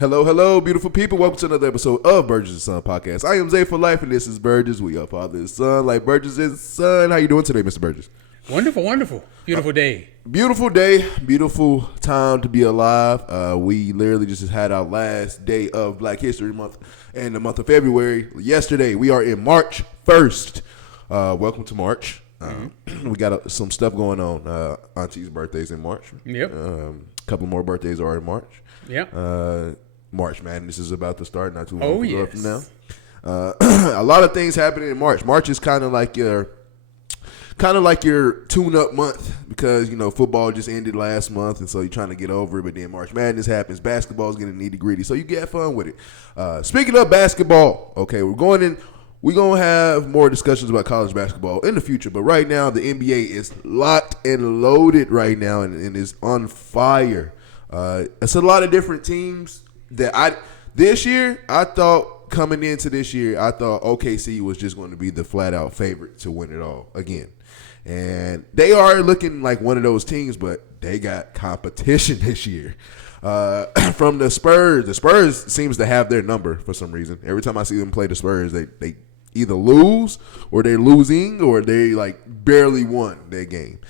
Hello, hello, beautiful people. Welcome to another episode of Burgess&son podcast. I am Zay for life, and this is Burgess. We are father and son, like Burgess&son. How you doing today, Mr. Burgess? Wonderful, wonderful. Beautiful day. Beautiful day. Beautiful time to be alive. We literally just had our last day of Black History Month in the month of February. Yesterday, we are in March 1st. Welcome to March. We got some stuff going on. Auntie's birthday's in March. Yep. A couple more birthdays are in March. Yep. March Madness is about to start not too long from now. A lot of things happening in March. March is kind of like your tune-up month because, you know, football just ended last month, and so you're trying to get over it, but then March Madness happens. Basketball's getting nitty-gritty, so you get fun with it. Speaking of basketball, okay, we're going to have more discussions about college basketball in the future, but right now the NBA is locked and loaded right now and is on fire. It's a lot of different teams that I thought coming into this year, I thought OKC was just going to be the flat out favorite to win it all again. And they are looking like one of those teams, but they got competition this year. From the Spurs. The Spurs seems to have their number for some reason. Every time I see them play the Spurs, they either lose or they're losing or they like barely won their game.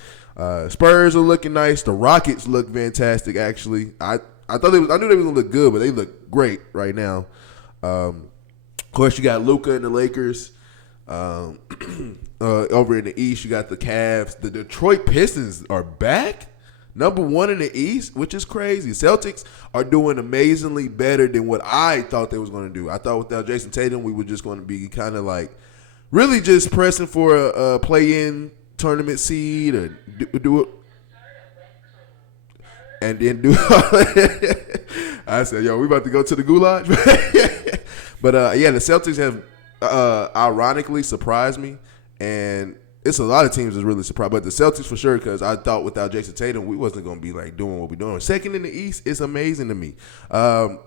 Spurs are looking nice. The Rockets look fantastic, actually. I knew they were going to look good, but they look great right now. Of course, you got Luka and the Lakers. Over in the East, you got the Cavs. The Detroit Pistons are back, number one in the East, which is crazy. Celtics are doing amazingly better than what I thought they was going to do. I thought without Jason Tatum, we were just going to be kind of like really just pressing for a play-in tournament seed or do it. And then do I said, yo, we about to go to the goulash. But, the Celtics have ironically surprised me. And it's a lot of teams that's really surprised. But the Celtics for sure, because I thought without Jason Tatum, we wasn't going to be like doing what we're doing. Second in the East is amazing to me. So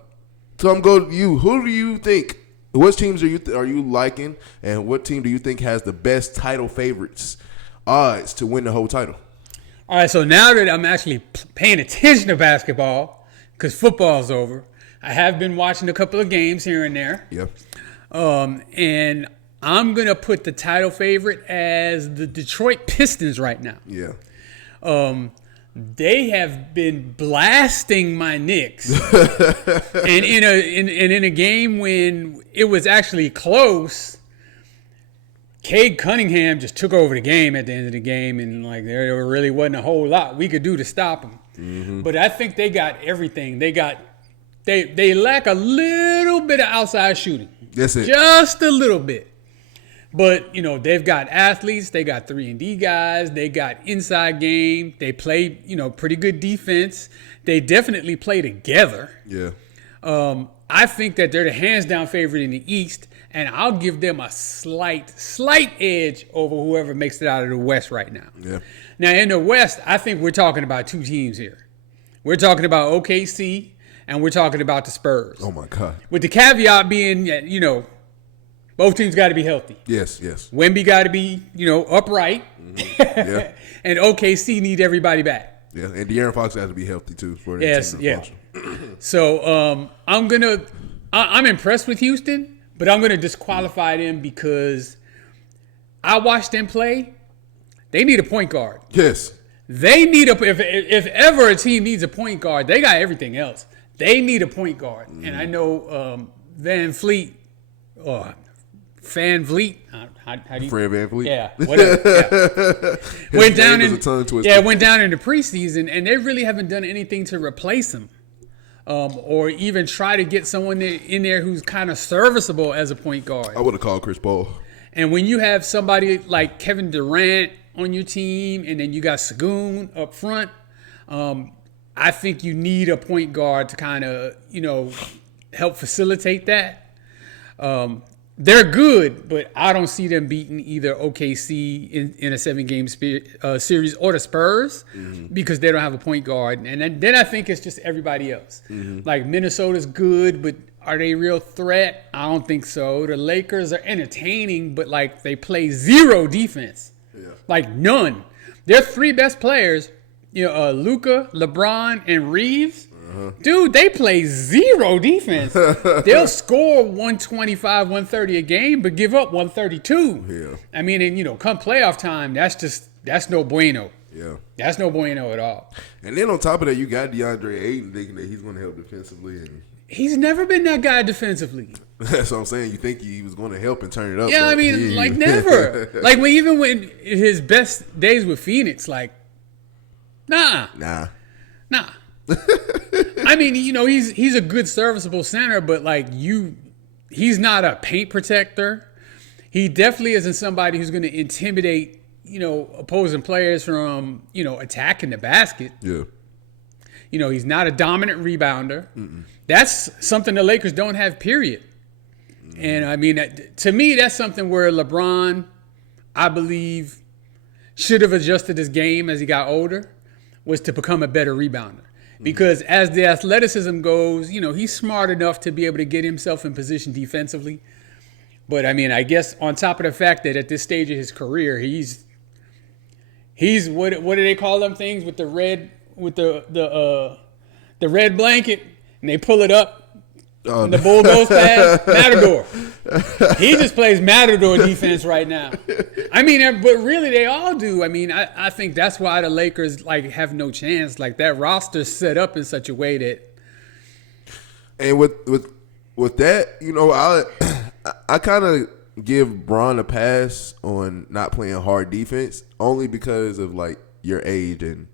I'm going to you. Who do you think, what teams are you liking? And what team do you think has the best title favorites odds to win the whole title? All right, so now that I'm actually paying attention to basketball, because football's over, I have been watching a couple of games here and there. Yeah. And I'm going to put the title favorite as the Detroit Pistons right now. Yeah. They have been blasting my Knicks. And in a game when it was actually close, Cade Cunningham just took over the game at the end of the game, and like there really wasn't a whole lot we could do to stop him. Mm-hmm. But I think they got everything. They lack a little bit of outside shooting. That's it. Just a little bit. But, you know, they've got athletes. They got 3-and-D guys. They got inside game. They play, you know, pretty good defense. They definitely play together. Yeah. I think that they're the hands-down favorite in the East, and I'll give them a slight edge over whoever makes it out of the West right now. Yeah. Now, in the West, I think we're talking about two teams here. We're talking about OKC, and we're talking about the Spurs. Oh, my God. With the caveat being, you know, both teams got to be healthy. Yes. Wemby got to be, you know, upright. Mm-hmm. Yeah. And OKC need everybody back. Yeah, and De'Aaron Fox has to be healthy too for the team to function. So I'm impressed with Houston, but I'm gonna disqualify them because I watched them play. They need a point guard. Yes. They need if ever a team needs a point guard, they got everything else. They need a point guard, and I know Van Vliet. How do you? Fred Van Vliet. Yeah, whatever. Yeah. went down in the preseason, and they really haven't done anything to replace him, or even try to get someone in there who's kind of serviceable as a point guard. I would have called Chris Paul. And when you have somebody like Kevin Durant on your team, and then you got Sagoon up front, I think you need a point guard to kind of, you know, help facilitate that. They're good, but I don't see them beating either OKC in a 7-game series or the Spurs because they don't have a point guard. And then I think it's just everybody else. Mm-hmm. Like Minnesota's good, but are they a real threat? I don't think so. The Lakers are entertaining, but like they play zero defense. Yeah. Like none. Their three best players, you know, Luka, LeBron, and Reeves, Dude, they play zero defense. They'll score 125, 130 a game, but give up 132. Yeah. I mean, and come playoff time, that's no bueno. Yeah. That's no bueno at all. And then on top of that, you got DeAndre Ayton thinking that he's going to help defensively. And he's never been that guy defensively. that's what I'm saying. You think he was going to help and turn it up. Yeah, I mean, like never. Like even when his best days with Phoenix, like, nah. I mean, he's a good serviceable center, but like he's not a paint protector. He definitely isn't somebody who's going to intimidate, opposing players from, attacking the basket. Yeah. He's not a dominant rebounder. That's something the Lakers don't have, period. And I mean, to me, that's something where LeBron, I believe, should have adjusted his game as he got older, was to become a better rebounder. Because as the athleticism goes, he's smart enough to be able to get himself in position defensively. But I mean, I guess on top of the fact that at this stage of his career, he's what do they call them things with the red the red blanket, and they pull it up. And the bull goes past Matador. He just plays Matador defense right now. I mean, but really they all do. I mean, I think that's why the Lakers have no chance. Like that roster's set up in such a way that. And with that, I kind of give Bron a pass on not playing hard defense only because of like your age and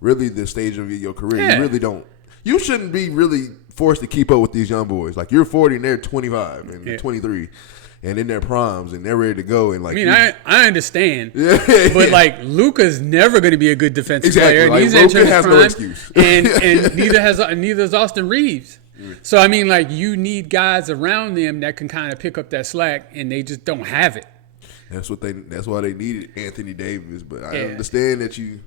really the stage of your career. Yeah. You really don't. You shouldn't be really forced to keep up with these young boys. Like you're 40 and they're 25 and 23 and in their primes and they're ready to go. And like, I mean, I understand, but like Luka's never going to be a good defensive player. Like, he's Luka has no excuse, and neither is Austin Reeves. So I mean, like you need guys around them that can kind of pick up that slack, and they just don't have it. That's why they needed Anthony Davis. But I understand that you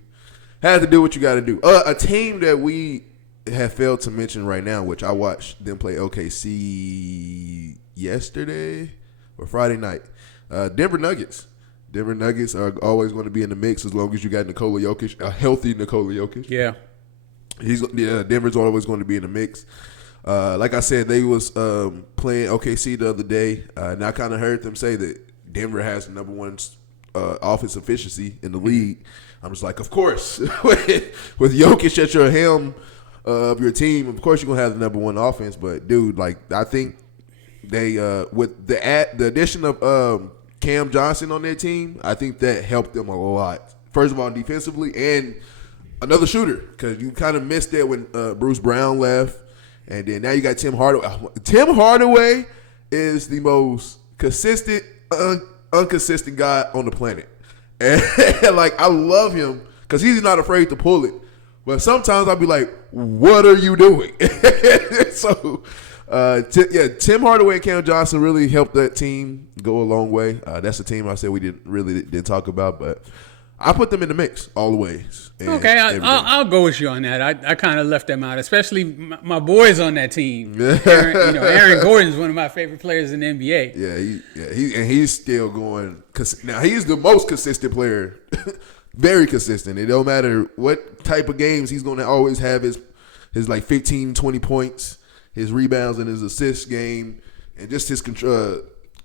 have to do what you got to do. A team that we have failed to mention right now, which I watched them play OKC yesterday or Friday night. Denver Nuggets. Denver Nuggets are always going to be in the mix as long as you got Nikola Jokic, a healthy Nikola Jokic. Yeah. Denver's always going to be in the mix. Like I said, they was playing OKC the other day, and I kind of heard them say that Denver has the number one offense efficiency in the league. I'm just like, of course, with Jokic at your helm of your team, of course you're gonna have the number one offense. But dude, like I think they with the addition of Cam Johnson on their team, I think that helped them a lot. First of all, defensively and another shooter, because you kind of missed that when Bruce Brown left, and then now you got Tim Hardaway. Tim Hardaway is the most consistent, inconsistent guy on the planet, and like I love him because he's not afraid to pull it. But sometimes I'll be like, what are you doing? So, Tim Hardaway and Cam Johnson really helped that team go a long way. That's the team I said we didn't talk about, but I put them in the mix always. Okay, I'll go with you on that. I kind of left them out, especially my boys on that team. Aaron Gordon's one of my favorite players in the NBA. He's still going. Now he's the most consistent player. Very consistent. It don't matter what type of games, he's going to always have his like 15, 20 points, his rebounds and his assist game, and just his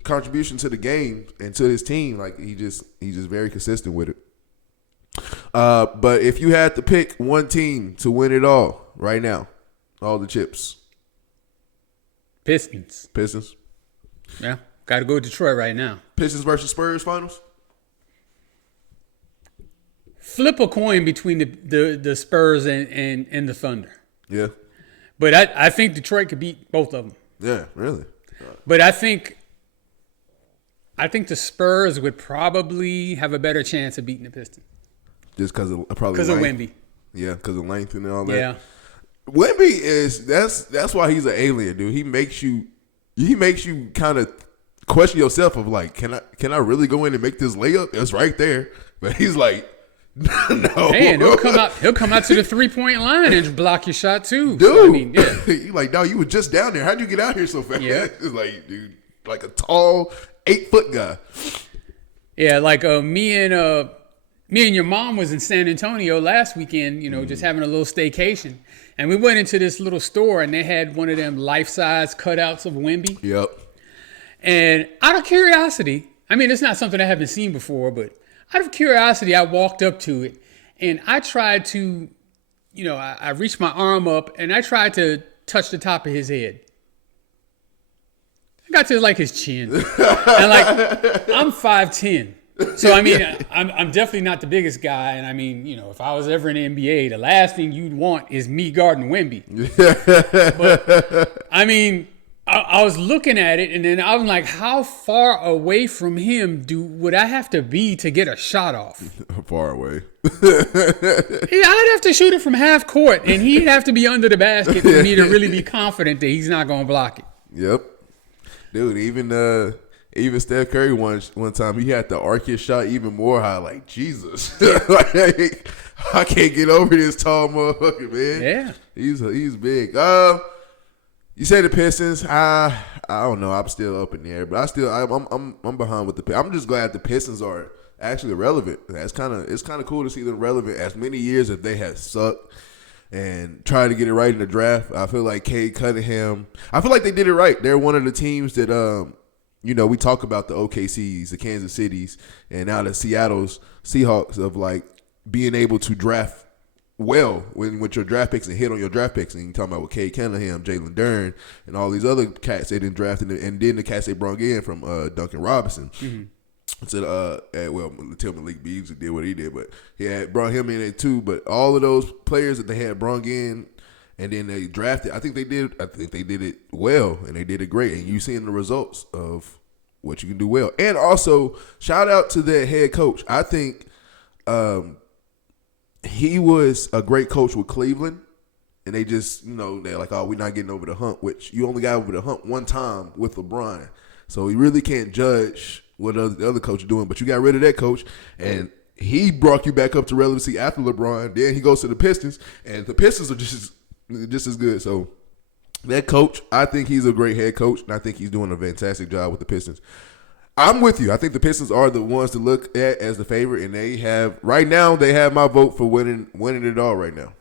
contribution to the game and to his team. Like he's just very consistent with it. But if you had to pick one team to win it all right now, all the chips. Pistons. Yeah, got to go with Detroit right now. Pistons versus Spurs finals? Flip a coin between the Spurs and the Thunder. Yeah. But I think Detroit could beat both of them. Yeah, really. But I think the Spurs would probably have a better chance of beating the Pistons. Just because of Wemby. Yeah, because of length and all that. Yeah. Wemby that's why he's an alien, dude. He makes you kind of question yourself of like, can I really go in and make this layup? It's right there. But he's like, no. Hey, and he'll come out to the 3-point line and block your shot too. Dude. So, I mean, yeah. You like, no, you were just down there. How'd you get out here so fast? Yeah. It's like, dude, like a tall 8-foot guy. Yeah, like me and your mom was in San Antonio last weekend, just having a little staycation. And we went into this little store, and they had one of them life-size cutouts of Wemby. Yep. And out of curiosity, I mean, it's not something I haven't seen before, but out of curiosity, I walked up to it, and I tried to, I reached my arm up, and I tried to touch the top of his head. I got to like his chin. And like, I'm 5'10". So, I mean, I'm definitely not the biggest guy. And I mean, if I was ever in the NBA, the last thing you'd want is me guarding Wemby. But, I mean, I was looking at it, and then I was like, how far away from him would I have to be to get a shot off? Far away. I'd have to shoot it from half court, and he'd have to be under the basket for me to really be confident that he's not going to block it. Yep. Dude, even Steph Curry one time, he had to arc his shot even more high. Like, Jesus. Like, I can't get over this tall motherfucker, man. Yeah. He's big. You say the Pistons. I don't know. I'm still up in the air, but I'm behind with the Pistons. I'm just glad the Pistons are actually relevant. It's kind of cool to see them relevant as many years as they have sucked and trying to get it right in the draft. I feel like Cade Cunningham. I feel like they did it right. They're one of the teams that we talk about the OKCs, the Kansas Cities, and now the Seattle's Seahawks of like being able to draft well with your draft picks and hit on your draft picks. And you're talking about with Cade Cunningham, Jalen Dern, and all these other cats they didn't draft, and then the cats they brought in from Duncan Robinson. Mm-hmm. Until Malik Beasley did what he did, but he had brought him in there too. But all of those players that they had brought in, and then they drafted, I think they did it well, and they did it great. And you seeing the results of what you can do well. And also, shout out to that head coach. I think he was a great coach with Cleveland, and they just, they're like, oh, we're not getting over the hump, which you only got over the hump one time with LeBron. So you really can't judge what the other coach is doing. But you got rid of that coach, and he brought you back up to relevancy after LeBron. Then he goes to the Pistons, and the Pistons are just as good. So that coach, I think he's a great head coach, and I think he's doing a fantastic job with the Pistons. I'm with you. I think the Pistons are the ones to look at as the favorite, and they have right now. They have my vote for winning it all right now.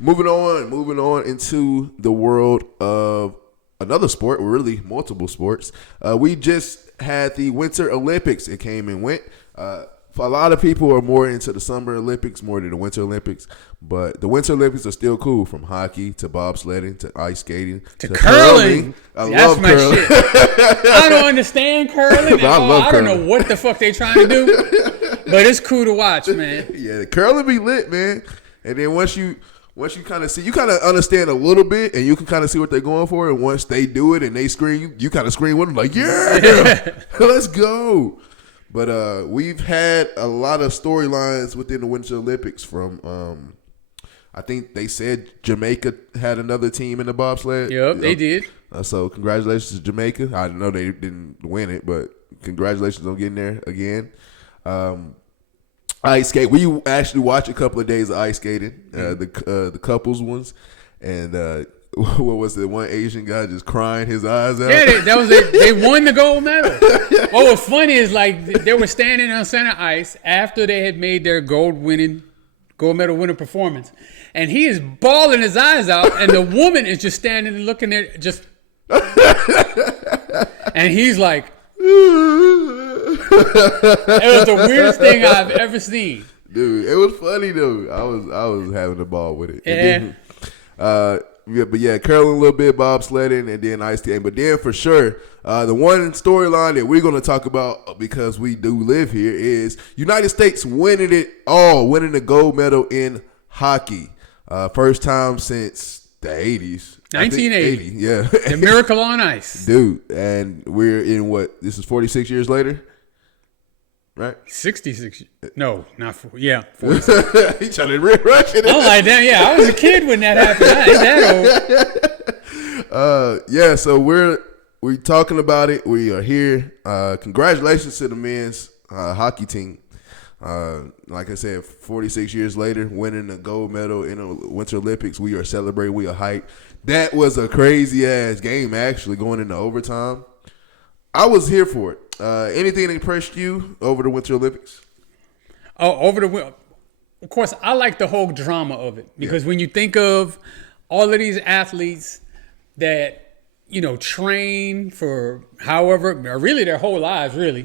Moving on into the world of another sport, or really multiple sports. We just had the Winter Olympics. It came and went. For a lot of people are more into the Summer Olympics more than the Winter Olympics, but the Winter Olympics are still cool, from hockey to bobsledding to ice skating to curling. I love curling. Shit. I don't understand curling. I don't know what the fuck they trying to do, but it's cool to watch, man. Yeah, curling be lit, man. And then once you kind of see, you kind of understand a little bit, and you can kind of see what they're going for. And once they do it and they scream, you kind of scream with them like, yeah, let's go. But we've had a lot of storylines within the Winter Olympics from, I think they said Jamaica had another team in the bobsled. Yep, they did. So congratulations to Jamaica. I know they didn't win it, but congratulations on getting there again. Ice skate. We actually watched a couple of days of ice skating, the couples ones, and what was it? One Asian guy just crying his eyes out. Yeah, that was it. They won the gold medal. What was funny is like they were standing on center ice after they had made their gold medal winning performance, and he is bawling his eyes out, and the woman is just standing and looking at just, and he's like, it was the weirdest thing I've ever seen. Dude, it was funny though. I was having a ball with it. Yeah. But yeah, curling a little bit, bobsledding, and then ice skating. But then for sure, the one storyline that we're going to talk about, because we do live here, is United States winning it all, winning the gold medal in hockey. First time since the 80s. 1980. Yeah. The Miracle on Ice. Dude, and we're in this is 46 years later? Right? 66. No, not 4. Yeah, 46. He's trying to rush it. I'm like, damn, yeah, I was a kid when that happened. I ain't that old. Yeah, so we're talking about it. We are here. Congratulations to the men's hockey team. Like I said, 46 years later, winning a gold medal in the Winter Olympics. We are celebrating. We are hyped. That was a crazy-ass game, actually, going into overtime. I was here for it. Anything that impressed you over the Winter Olympics? Oh, of course, I like the whole drama of it because when you think of all of these athletes that, train for however, or really their whole lives, really,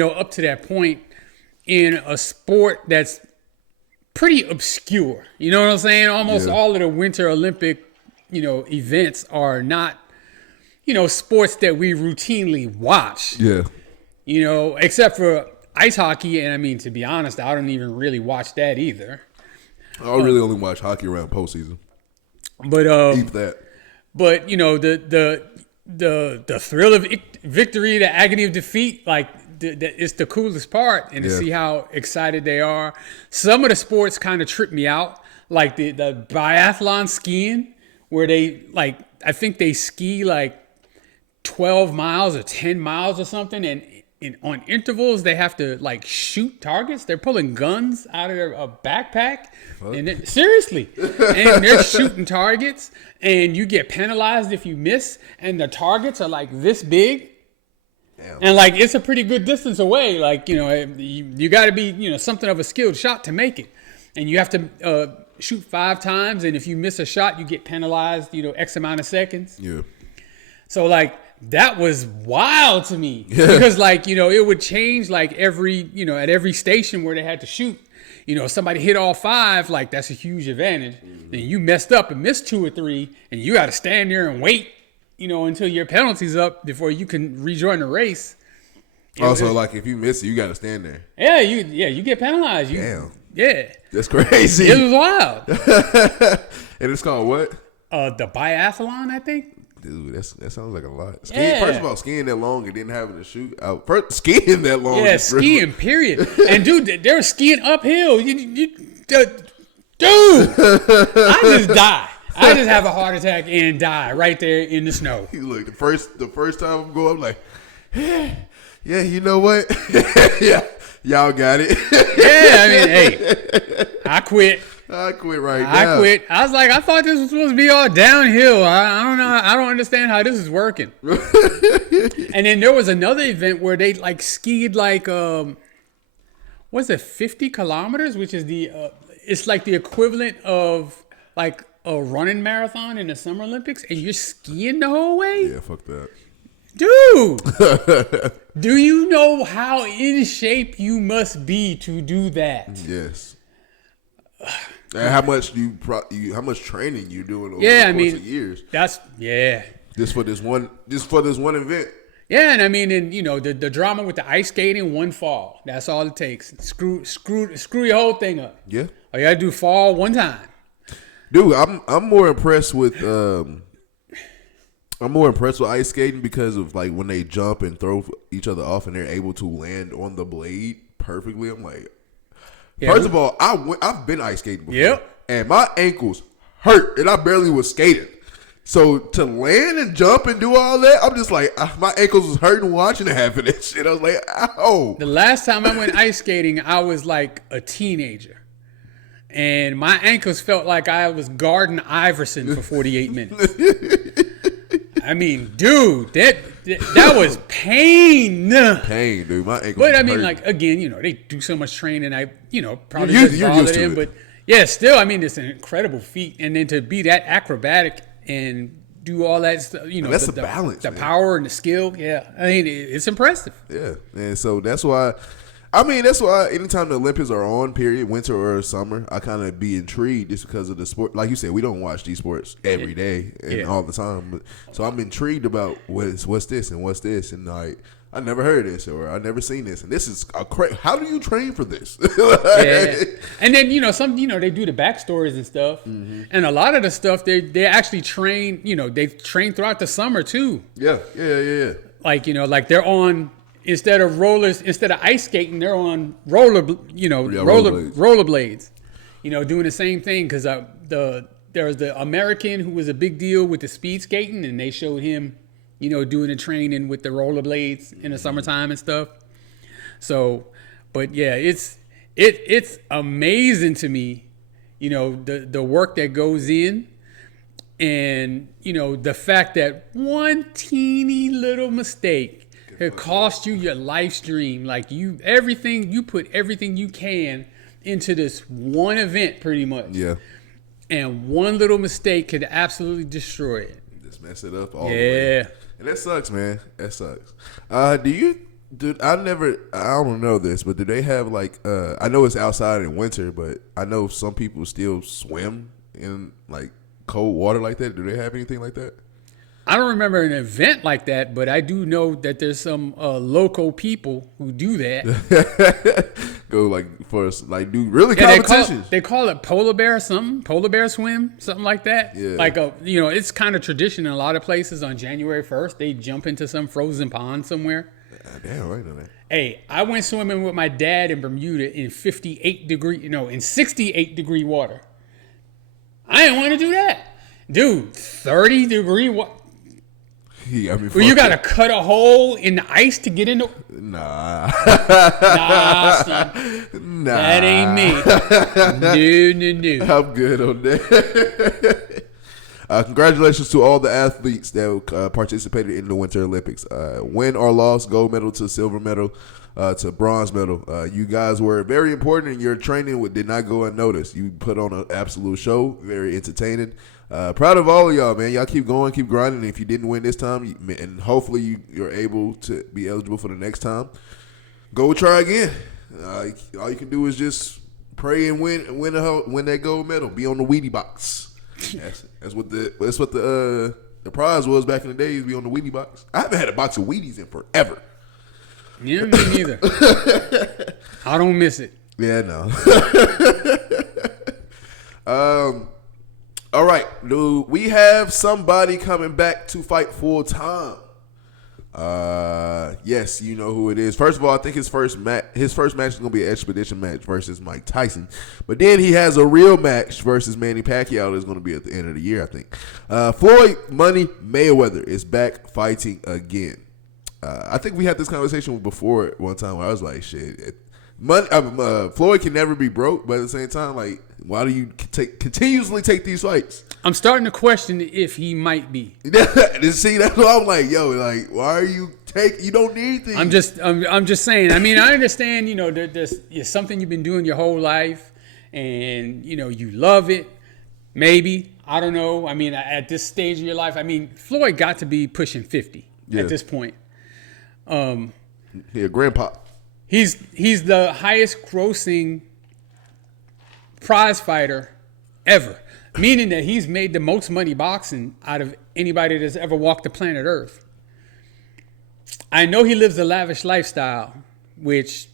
up to that point in a sport that's pretty obscure. You know what I'm saying? Almost all of the Winter Olympic, events are not, sports that we routinely watch. Yeah. Except for ice hockey. And I mean, to be honest, I don't even really watch that either. I really only watch hockey around postseason. But Keep that. But the thrill of victory, the agony of defeat, like it's the coolest part, and to see how excited they are. Some of the sports kind of trip me out, like the biathlon skiing, where they I think they ski like 12 miles or 10 miles or something, and on intervals they have to shoot targets. They're pulling guns out of their backpack. And seriously, and they're shooting targets, and you get penalized if you miss, and the targets are like this big. Damn. And it's a pretty good distance away. You got to be something of a skilled shot to make it, and you have to shoot 5 times, and if you miss a shot, you get penalized X amount of seconds. Yeah. So that was wild to me because it would change every at every station where they had to shoot. Somebody hit all 5, that's a huge advantage. Mm-hmm. Then you messed up and missed 2 or 3, and you got to stand there and wait, until your penalty's up before you can rejoin the race. Also, if you miss it, you got to stand there. Yeah, you get penalized. Damn. Yeah. That's crazy. It was wild. And it's called what? The biathlon, I think. Dude, that sounds like a lot. First of all, skiing that long and then having to shoot out. First, skiing that long. Yeah, skiing, period. And dude, they're skiing uphill. Dude, I just die. I just have a heart attack and die right there in the snow. Look, the first time I'm going, I'm like, yeah, you know what? Yeah, y'all got it. Yeah, I mean, hey, I quit. I quit right now. I quit. I was like, I thought this was supposed to be all downhill. I don't know. I don't understand how this is working. And then there was another event where they skied what's it, 50 kilometers, which is it's the equivalent of a running marathon in the Summer Olympics, and you're skiing the whole way? Yeah, fuck that. Dude! Do you know how in shape you must be to do that? Yes. And how much how much training you doing over the course of years? Just for this one event. Yeah, and I mean, the drama with the ice skating, one fall. That's all it takes. Screw your whole thing up. Yeah. All you gotta do fall one time. Dude, I'm more impressed with ice skating because of when they jump and throw each other off and they're able to land on the blade perfectly. I'm like, first of all, I've been ice skating before, and my ankles hurt, and I barely was skating. So to land and jump and do all that, I'm just like, my ankles was hurting watching half of this shit. I was like, ow. The last time I went ice skating, I was like a teenager. And my ankles felt like I was guarding Iverson for 48 minutes. I mean, dude, that was pain. Pain, dude. My ankles. But I mean, again, they do so much training. Probably doesn't bother them. But yeah, still, I mean, it's an incredible feat. And then to be that acrobatic and do all that stuff, that's the balance, the power and the skill. Yeah, I mean, it's impressive. Yeah, and so that's why. Anytime the Olympics are on, period, winter or summer, I kind of be intrigued just because of the sport. Like you said, we don't watch these sports every day and all the time. So I'm intrigued about what's this and what's this. And I never heard of this or I never seen this. And this is how do you train for this? Yeah. And then, they do the backstories and stuff. Mm-hmm. And a lot of the stuff, they actually train, they train throughout the summer too. Yeah. They're on... Instead of ice skating, they're on rollerblades. Doing the same thing because there was the American who was a big deal with the speed skating, and they showed him, doing the training with the rollerblades in the summertime and stuff. So, but yeah, it's amazing to me, the work that goes in, and the fact that one teeny little mistake. It cost you your live stream. You put everything you can into this one event pretty much. Yeah. And one little mistake could absolutely destroy it. Just mess it up all the way. Yeah. And that sucks, man. That sucks. I don't know this, but do they have like, I know it's outside in winter, but I know some people still swim in like cold water like that. Do they have anything like that? I don't remember an event like that, but I do know that there's some local people who do that. Go like for like do really competitions. They call it polar bear swim, something like that. Yeah. Like it's kind of tradition in a lot of places. On January 1st, they jump into some frozen pond somewhere. Damn, right on that. Hey, I went swimming with my dad in Bermuda in 68 degree water. I didn't want to do that, dude. 30-degree water. Yeah, I mean, well, you got to cut a hole in the ice to get into. Nah, son. That ain't me. No. I'm good on that. Congratulations to all the athletes that participated in the Winter Olympics. Win or loss, gold medal to silver medal to bronze medal. You guys were very important, and your training did not go unnoticed. You put on an absolute show, very entertaining. Proud of all of y'all, man. Y'all keep going, keep grinding. If you didn't win this time, and hopefully you're able to be eligible for the next time, go try again. All you can do is just pray and win that gold medal. Be on the Wheatie box. That's what the prize was back in the days. Be on the Wheatie box. I haven't had a box of Wheaties in forever. Yeah, me neither. I don't miss it. Yeah, no. All right, dude. We have somebody coming back to fight full time. Yes, you know who it is. First of all, I think his first match is gonna be an expedition match versus Mike Tyson. But then he has a real match versus Manny Pacquiao that's gonna be at the end of the year, I think. Floyd Money Mayweather is back fighting again. I think we had this conversation before one time where I was like, shit. Floyd can never be broke, but at the same time, like, why do you continuously take these fights? I'm starting to question if he might be. See, that's what I'm like, yo, like, why are you you don't need these. I'm just saying. I mean, I understand, there's something you've been doing your whole life, and you love it. Maybe, I don't know. I mean, at this stage of your life, I mean, Floyd got to be pushing 50 at this point. Yeah, grandpa. He's the highest grossing prize fighter ever, meaning that he's made the most money boxing out of anybody that's ever walked the planet Earth. I know he lives a lavish lifestyle, which,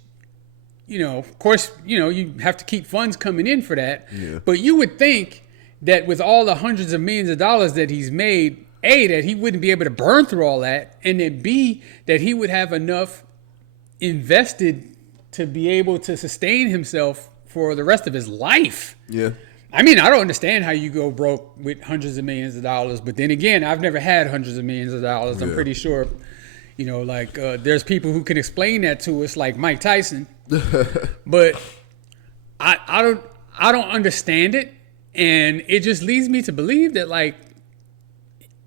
of course, you have to keep funds coming in for that. Yeah. But you would think that with all the hundreds of millions of dollars that he's made, A, that he wouldn't be able to burn through all that, and then B, that he would have enough invested to be able to sustain himself for the rest of his life. Yeah. I mean, I don't understand how you go broke with hundreds of millions of dollars, but then again, I've never had hundreds of millions of dollars. Yeah. I'm pretty sure, there's people who can explain that to us, like Mike Tyson. But I don't understand it, and it just leads me to believe that, like,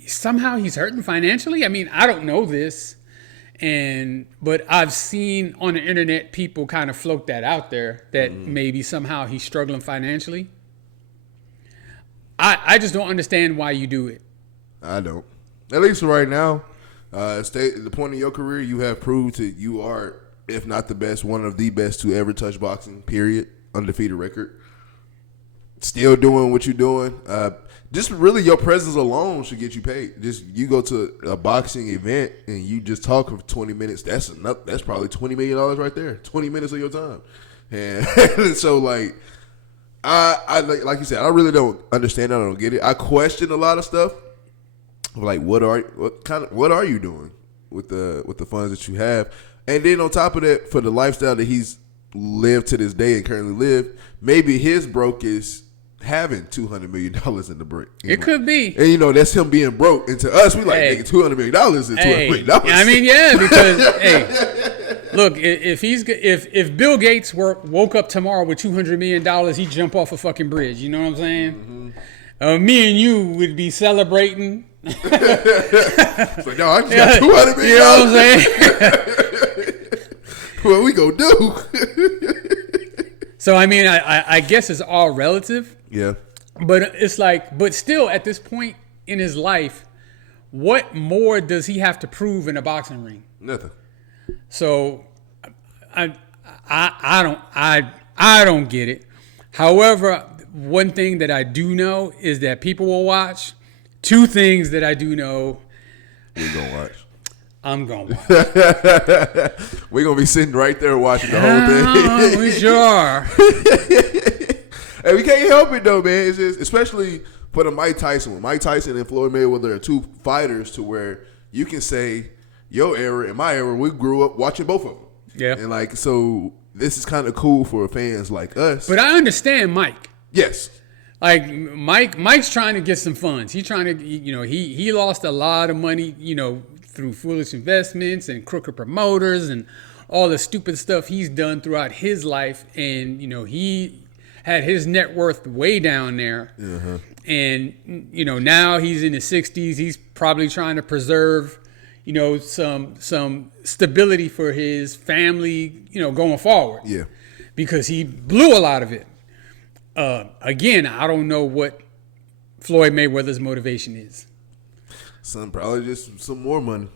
somehow he's hurting financially. I mean, I don't know this. But I've seen on the internet people kind of float that out there that maybe somehow he's struggling financially. I just don't understand why you do it. I don't. At least right now, at the point in your career, you have proved that you are, if not the best, one of the best to ever touch boxing, period. Undefeated record. Still doing what you're doing. Just really your presence alone should get you paid. Just you go to a boxing event and you just talk for 20 minutes. That's probably $20 million right there. 20 minutes of your time. And so, like, I like you said, I really don't understand it. I don't get it. I question a lot of stuff. Like, what are you doing with the funds that you have? And then on top of that, for the lifestyle that he's lived to this day and currently live, maybe his broke is having $200 million in the break. It could be. And, that's him being broke. And to us, we like, nigga, $200 million is $200 million. I mean, yeah, because, look, if Bill Gates woke up tomorrow with $200 million, he'd jump off a fucking bridge. You know what I'm saying? Mm-hmm. Me and you would be celebrating. It's like, no, I just got $200 million. You know what I'm saying? What we gonna do? So I mean, I guess it's all relative. Yeah. But it's like, but still, at this point in his life, what more does he have to prove in a boxing ring? Nothing. So, I don't get it. However, one thing that I do know is that people will watch. Two things that I do know. We're gonna watch. I'm gonna watch. We're gonna be sitting right there watching the whole thing. We sure are. And we can't help it though, man. It's just, especially for the Mike Tyson one. Mike Tyson and Floyd Mayweather are two fighters to where you can say your era and my era, we grew up watching both of them. Yeah. And like, so this is kind of cool for fans like us. But I understand Mike. Yes. Like Mike's trying to get some funds. He's trying to, he lost a lot of money, through foolish investments and crooked promoters and all the stupid stuff he's done throughout his life. And, he had his net worth way down there. Uh-huh. And, now he's in his 60s. He's probably trying to preserve, some stability for his family, going forward. Yeah. Because he blew a lot of it. Again, I don't know what Floyd Mayweather's motivation is. Probably just some more money.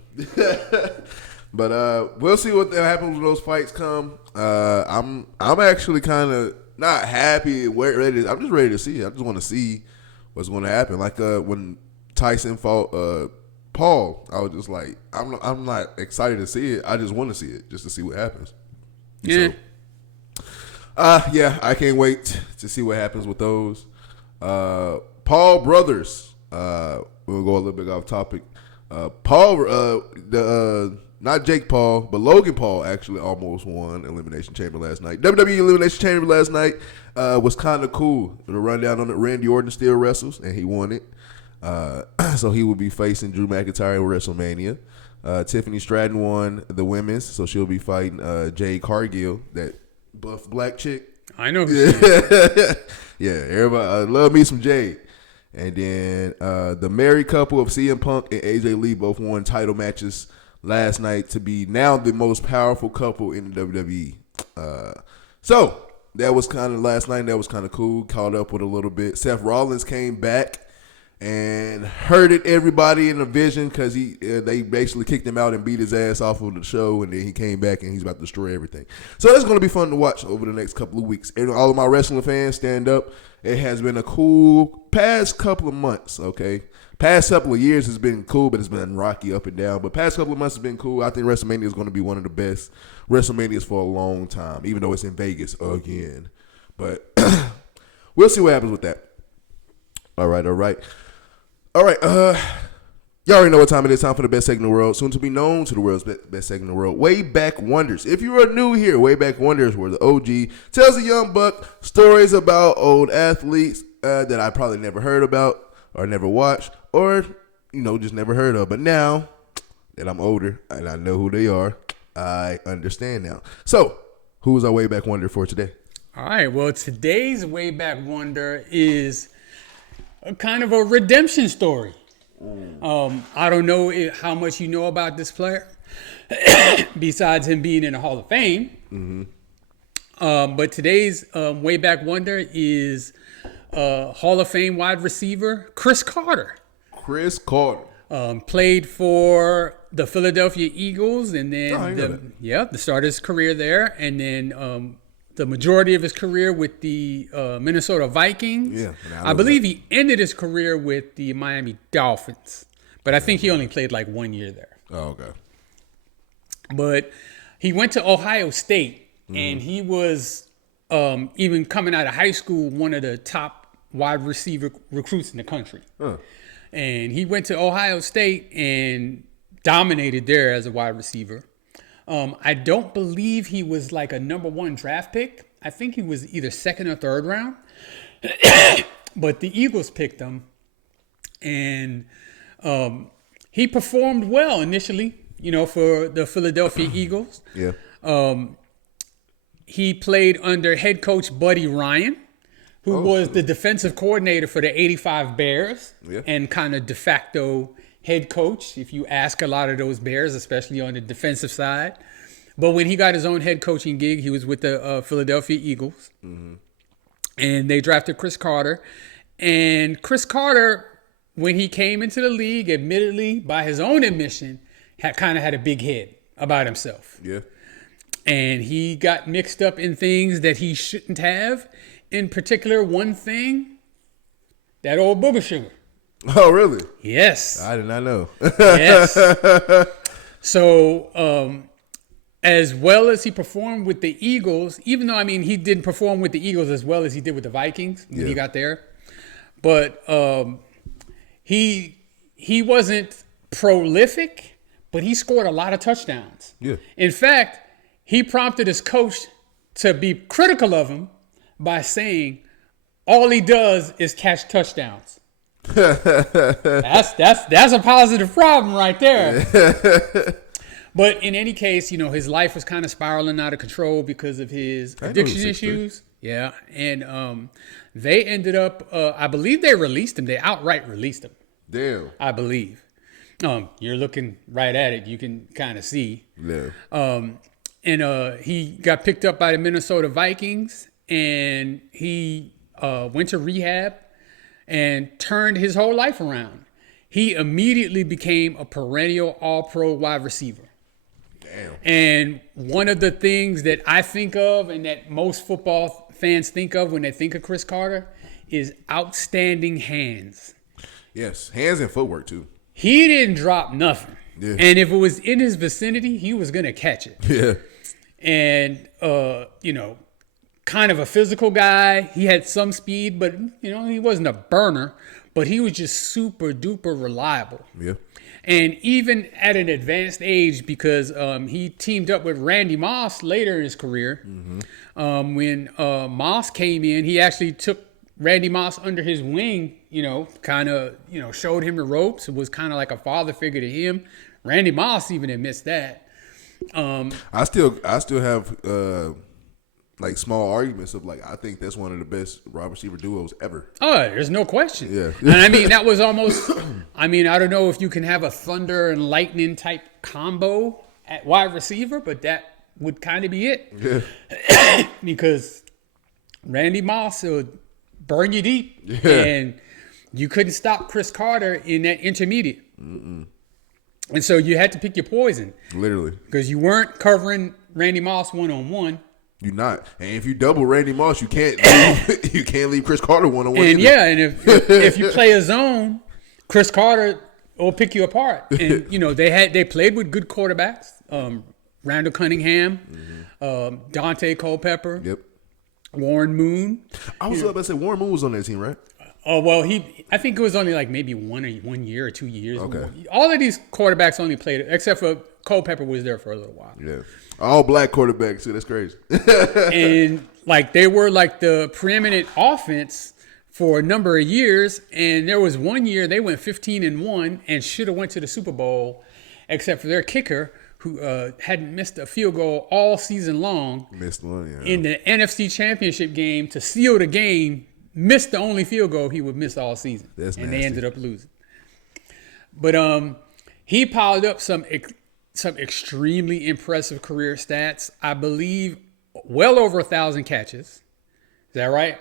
But we'll see what happens when those fights come. I'm actually kind of not happy. I'm just ready to see. I just want to see what's going to happen. Like when Tyson fought Paul, I was just like, I'm not excited to see it. I just want to see it just to see what happens. Yeah. Yeah, I can't wait to see what happens with those. Paul brothers. We'll go a little bit off topic. Paul, not Jake Paul, but Logan Paul actually almost won Elimination Chamber last night. WWE Elimination Chamber last night was kind of cool. The rundown on it, Randy Orton still wrestles, and he won it. So he will be facing Drew McIntyre at WrestleMania. Tiffany Stratton won the women's, so she'll be fighting Jade Cargill, that buff black chick. I know who she is. Yeah, everybody love me some Jade. And then the married couple of CM Punk and AJ Lee both won title matches last night to be now the most powerful couple in the WWE. So that was kind of last night. That was kind of cool. Caught up with a little bit. Seth Rollins came back and hurted everybody in the vision because they basically kicked him out and beat his ass off of the show, and then he came back and he's about to destroy everything. So that's going to be fun to watch over the next couple of weeks. And all of my wrestling fans, stand up. It has been a cool past couple of months, okay? Past couple of years has been cool, but it's been rocky up and down. But past couple of months has been cool. I think WrestleMania is going to be one of the best WrestleManias for a long time, even though it's in Vegas again. But we'll see what happens with that. All right. Y'all already know what time it is. Time for the best segment in the world, soon to be known to the world's best segment in the world. Way Back Wonders. If you are new here, Way Back Wonders, where the OG tells a young buck stories about old athletes that I probably never heard about or never watched or, just never heard of. But now that I'm older and I know who they are, I understand now. So, who is our Way Back Wonder for today? All right. Well, today's Way Back Wonder is a kind of a redemption story. I don't know how much you know about this player besides him being in the Hall of Fame. Mm-hmm. But today's Way Back Wonder is Hall of Fame wide receiver Cris Carter. Cris Carter. Played for the Philadelphia Eagles and then the start of his career there, and then the majority of his career with the Minnesota Vikings. Yeah, I believe he ended his career with the Miami Dolphins, but I think he only played like 1 year there. Oh, okay. But he went to Ohio State, and he was even coming out of high school one of the top wide receiver recruits in the country. Huh. And he went to Ohio State and dominated there as a wide receiver. I don't believe he was like a number one draft pick. I think he was either second or third round. But the Eagles picked him. And he performed well initially, for the Philadelphia Eagles. Yeah. He played under head coach Buddy Ryan, who was the defensive coordinator for the 85 Bears and kind of de facto head coach, if you ask a lot of those Bears, especially on the defensive side. But when he got his own head coaching gig, he was with the Philadelphia Eagles. Mm-hmm. And they drafted Cris Carter. And Cris Carter, when he came into the league, admittedly, by his own admission, kind of had a big head about himself. Yeah. And he got mixed up in things that he shouldn't have. In particular, one thing, that old booger sugar. Oh, really? Yes. I did not know. Yes. So, as well as he performed with the Eagles, even though, I mean, he didn't perform with the Eagles as well as he did with the Vikings when he got there. But he wasn't prolific, but he scored a lot of touchdowns. Yeah. In fact, he prompted his coach to be critical of him by saying, all he does is catch touchdowns. That's a positive problem right there. But in any case, his life was kind of spiraling out of control because of his addiction issues. Yeah. And they ended up, I believe they released him. They outright released him. Damn. I believe. You're looking right at it. You can kind of see. Yeah. And he got picked up by the Minnesota Vikings, and he went to rehab and turned his whole life around. He immediately became a perennial all-pro wide receiver. Damn. And one of the things that I think of and that most football fans think of when they think of Cris Carter is outstanding hands. Yes, hands and footwork too. He didn't drop nothing. Yeah. And if it was in his vicinity, he was going to catch it. Yeah. And, kind of a physical guy. He had some speed, but, he wasn't a burner. But he was just super duper reliable. Yeah. And even at an advanced age, because he teamed up with Randy Moss later in his career. Mm-hmm. When Moss came in, he actually took Randy Moss under his wing, kind of, showed him the ropes. It was kind of like a father figure to him. Randy Moss even admits that. I still have like small arguments of I think that's one of the best wide receiver duos ever. Oh, there's no question. Yeah. And I mean, that was almost, I don't know if you can have a thunder and lightning type combo at wide receiver, but that would kind of be it. Yeah. Because Randy Moss would burn you deep. Yeah. And you couldn't stop Cris Carter in that intermediate. Mm-mm. And so you had to pick your poison. Literally. Because you weren't covering Randy Moss one-on-one. You're not. And if you double Randy Moss, you can't leave Cris Carter one-on-one. And either. And if you play a zone, Cris Carter will pick you apart. And they played with good quarterbacks. Randall Cunningham, Dante Culpepper, yep, Warren Moon. I was about to say Warren Moon was on that team, right? Oh well, I think it was only maybe 1 year or 2 years. Okay. All of these quarterbacks only played, except for Culpepper was there for a little while. Yeah. All black quarterbacks too. That's crazy. And they were the preeminent offense for a number of years. And there was 1 year they went 15-1 and should have went to the Super Bowl, except for their kicker who hadn't missed a field goal all season long. Missed one, yeah. In the NFC Championship game to seal the game, missed the only field goal he would miss all season. That's and nasty. They ended up losing. But he piled up some extremely impressive career stats. I believe well over 1,000 catches. Is that right?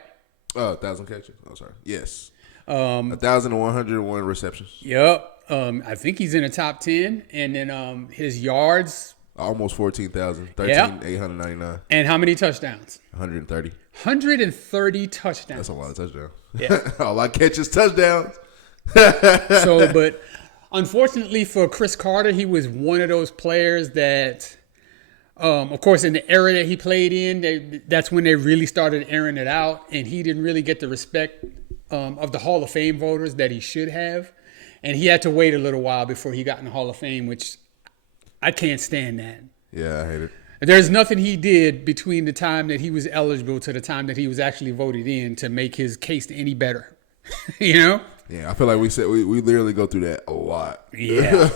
1,000 catches. Oh, sorry. Yes. 1,101 receptions. Yep. I think he's in the top 10. And then his yards. Almost 14,000. 13,899. And how many touchdowns? 130. 130 touchdowns. That's a lot of touchdowns. Yeah. All I catch is touchdowns. But unfortunately for Cris Carter, he was one of those players that, of course, in the era that he played in, that's when they really started airing it out, and he didn't really get the respect of the Hall of Fame voters that he should have, and he had to wait a little while before he got in the Hall of Fame, which I can't stand that. Yeah, I hate it. There's nothing he did between the time that he was eligible to the time that he was actually voted in to make his case any better. Yeah, I feel like we literally go through that a lot. Yeah.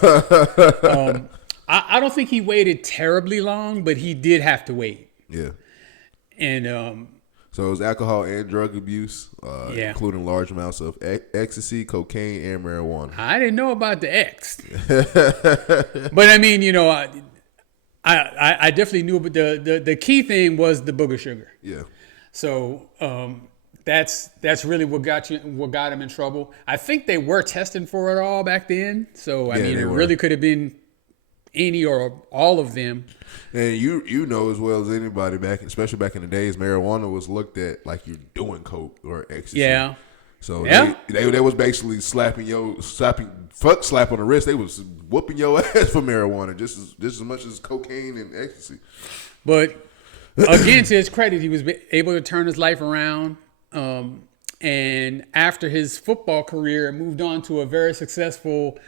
I don't think he waited terribly long, but he did have to wait. Yeah. And so it was alcohol and drug abuse, including large amounts of ecstasy, cocaine, and marijuana. I didn't know about the X. But I mean, I definitely knew, but the key thing was the booger sugar. Yeah. So that's really what got him in trouble. I think they were testing for it all back then. So I mean, it really could have been any or all of them. And you know as well as anybody especially back in the days, marijuana was looked at like you're doing coke or ecstasy. Yeah. So they was basically slapping on the wrist. They was whooping your ass for marijuana just as much as cocaine and ecstasy. But again, to his credit, he was able to turn his life around. And after his football career, moved on to a very successful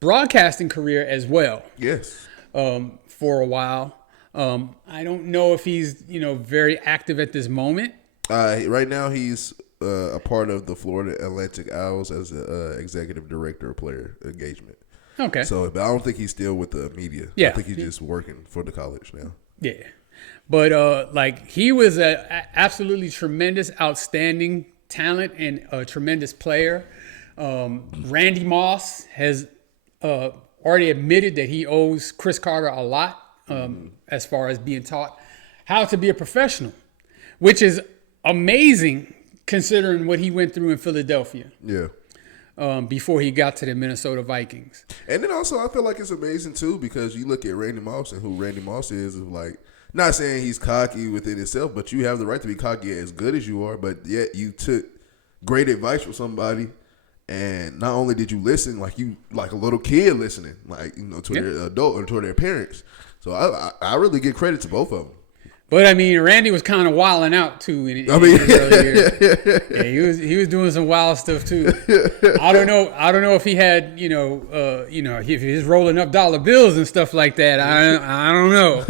broadcasting career as well. Yes. For a while. I don't know if he's very active at this moment. Right now he's a part of the Florida Atlantic Owls as an executive director of player engagement. Okay. So, but I don't think he's still with the media. Yeah. I think he's just working for the college now. Yeah. But he was an absolutely tremendous, outstanding talent and a tremendous player. Randy Moss has already admitted that he owes Cris Carter a lot as far as being taught how to be a professional, which is amazing considering what he went through in Philadelphia. Yeah. Before he got to the Minnesota Vikings. And then also I feel like it's amazing too because you look at Randy Moss and who Randy Moss is like, not saying he's cocky within himself, but you have the right to be cocky as good as you are, but yet you took great advice from somebody, and not only did you listen, like a little kid listening, to their adult or to their parents. So I really give credit to both of them. But I mean, Randy was kind of wilding out too in his early years. Yeah, he was doing some wild stuff too. I don't know if he had if he was rolling up dollar bills and stuff like that. I don't know.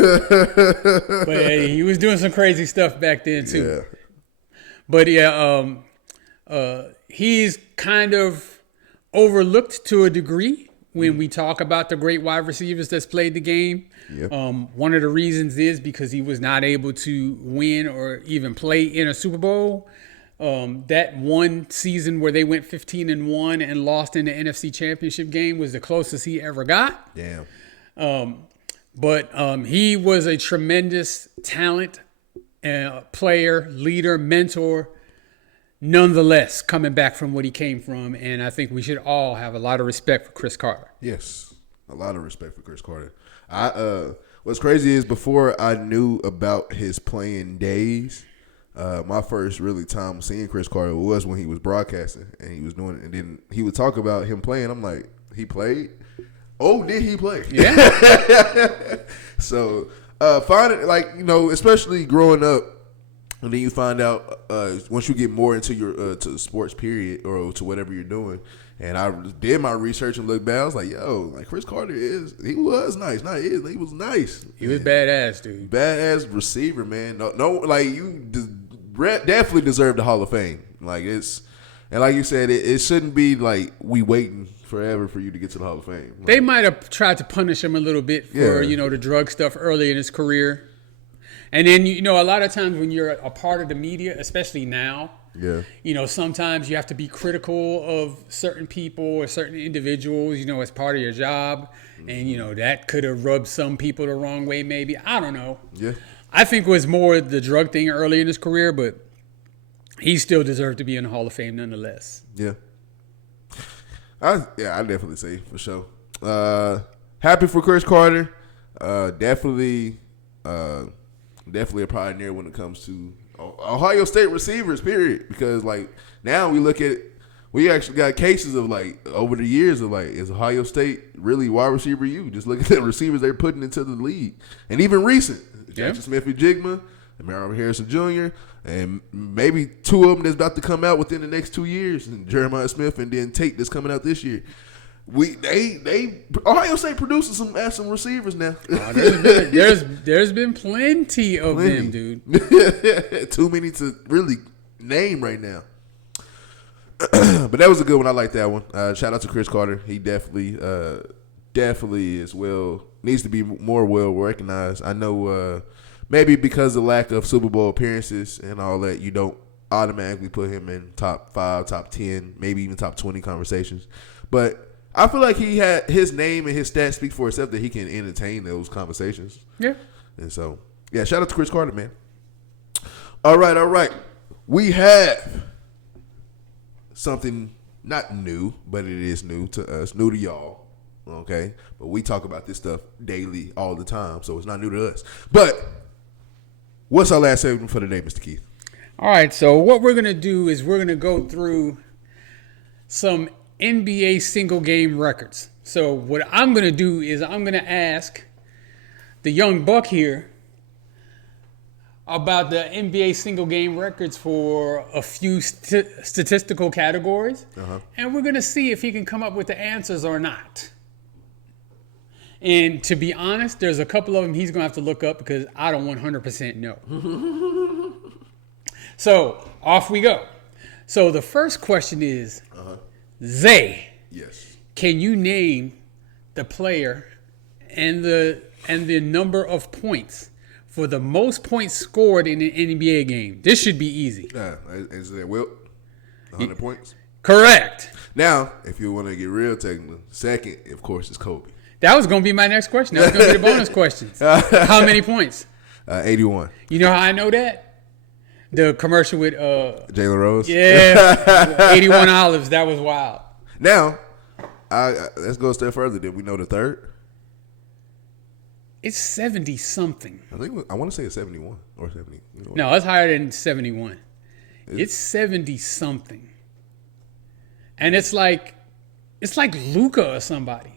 But he was doing some crazy stuff back then too. Yeah. But he's kind of overlooked to a degree when we talk about the great wide receivers that's played the game. Yep. One of the reasons is because he was not able to win or even play in a Super Bowl. That one season where they went 15-1 and lost in the NFC Championship game was the closest he ever got. Damn. But he was a tremendous talent, player, leader, mentor, nonetheless, coming back from what he came from. And I think we should all have a lot of respect for Cris Carter. Yes, a lot of respect for Cris Carter. What's crazy is before I knew about his playing days, my first really time seeing Cris Carter was when he was broadcasting and he was doing it. And then he would talk about him playing. I'm like, he played? Oh, did he play? Yeah. So, especially growing up, and then you find out once you get more into your to sports period or to whatever you're doing. And I did my research and looked back. I was like, Cris Carter he was nice. He was nice. He was badass, dude. Badass receiver, man. You definitely deserve the Hall of Fame. And like you said, it shouldn't be like we waiting forever for you to get to the Hall of Fame. They might have tried to punish him a little bit for, the drug stuff early in his career. And then, a lot of times when you're a part of the media, especially now, sometimes you have to be critical of certain people or certain individuals, as part of your job. Mm-hmm. And, that could have rubbed some people the wrong way, maybe. I don't know. Yeah. I think it was more the drug thing early in his career, but he still deserved to be in the Hall of Fame nonetheless. Yeah. I definitely say for sure. Happy for Cris Carter. Definitely a pioneer when it comes to Ohio State receivers, period. Because now we actually got cases of over the years of is Ohio State really wide receiver you? Just look at the receivers they're putting into the league. And even recent, Jackson Smith-Njigba, and Marvin Harrison Jr., and maybe two of them that's about to come out within the next 2 years, and Jeremiah Smith and then Tate that's coming out this year. Ohio State produces some receivers now. There's been plenty of them, dude. Too many to really name right now. But that was a good one. I like that one. Shout out to Cris Carter. He definitely is needs to be more well recognized. I know maybe because of lack of Super Bowl appearances and all that, you don't automatically put him in top 5, top 10, maybe even top 20 conversations. But I feel like he had his name and his stats speak for itself that he can entertain those conversations. Yeah. And so, yeah, shout out to Cris Carter, man. All right. We have something not new, but it is new to us, new to y'all. Okay? But we talk about this stuff daily, all the time, so it's not new to us. But what's our last segment for today, Mr. Keith? All right, so what we're going to do is we're going to go through some NBA single game records. So what I'm going to do is I'm going to ask the young buck here about the NBA single game records for a few statistical categories. And we're going to see if he can come up with the answers or not. And to be honest, there's a couple of them he's going to have to look up because I don't 100% know. So, off we go. So, the first question is, Zay. Yes. Can you name the player and the number of points for the most points scored in an NBA game? This should be easy. Is it Wilt? 100 points? Correct. Now, if you want to get real technical, second, of course, is Kobe. That was going to be my next question. That was going to be the bonus questions. How many points? 81. You know how I know that? The commercial with Jalen Rose? Yeah. 81 olives. That was wild. Now, let's go a step further. Did we know the third? It's 70-something. I want to say it's 71 or 70. No, it's higher than 71. It's 70-something. And it's like Luka or somebody.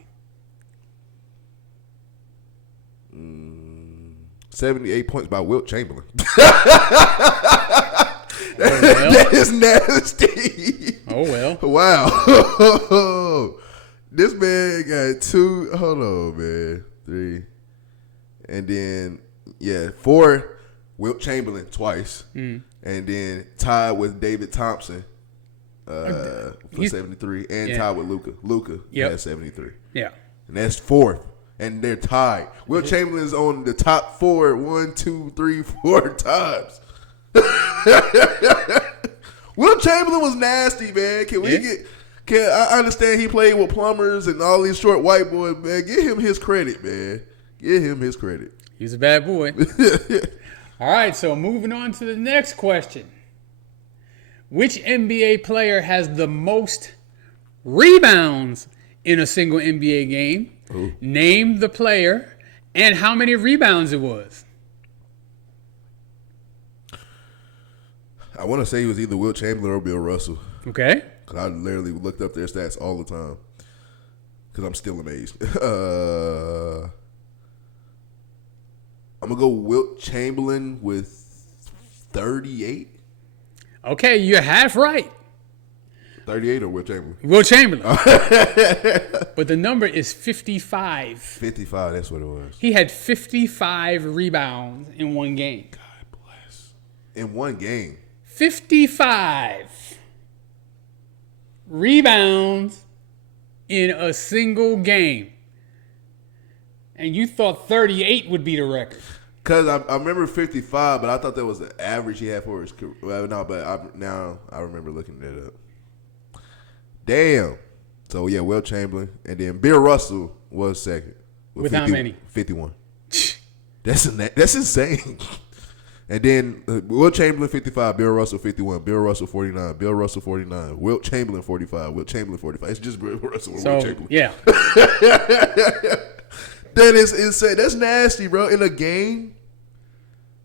78 points by Wilt Chamberlain. Well. That is nasty. Oh, well. Wow. This man got 2. Hold on, man. 3. And then, 4. Wilt Chamberlain twice. And then tied with David Thompson for 73. And tied with Luka. Luka has 73. Yeah. And that's 4th. And they're tied. Wilt Chamberlain's on the top 4 1, 2, 3, 4 times. Wilt Chamberlain was nasty, man. I understand he played with plumbers and all these short white boys, man. Give him his credit, man. Give him his credit. He's a bad boy. All right, so moving on to the next question. Which NBA player has the most rebounds in a single NBA game? Ooh. Name the player and how many rebounds it was. I want to say he was either Wilt Chamberlain or Bill Russell. Okay. Because I literally looked up their stats all the time. Because I'm still amazed. I'm going to go Wilt Chamberlain with 38. Okay, you're half right. 38 or Wilt Chamberlain? Wilt Chamberlain. But the number is 55. 55, that's what it was. He had 55 rebounds in one game. God bless. In one game? 55 rebounds in a single game. And you thought 38 would be the record. Because I remember 55, but I thought that was the average he had for his career. Well, no, but now I remember looking that up. Damn. So, Wilt Chamberlain. And then Bill Russell was second. With how many? 51. That's insane. And then Wilt Chamberlain 55, Bill Russell 51, Bill Russell 49, Bill Russell 49, Wilt Chamberlain 45, Wilt Chamberlain 45. It's just Bill Russell and Wilt Chamberlain. Yeah. That is insane. That's nasty, bro. In a game.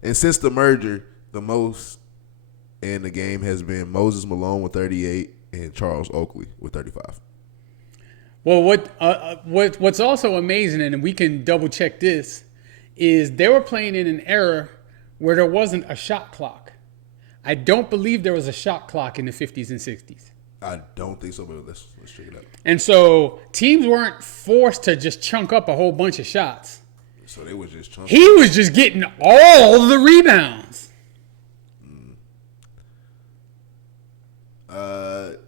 And since the merger, the most in the game has been Moses Malone with 38 and Charles Oakley with 35. Well, what's also amazing, and we can double check this, is they were playing in an era where there wasn't a shot clock. I don't believe there was a shot clock in the 50s and 60s. I don't think so, but let's check it out. And so teams weren't forced to just chunk up a whole bunch of shots. So they was just chunking. He was just getting all the rebounds.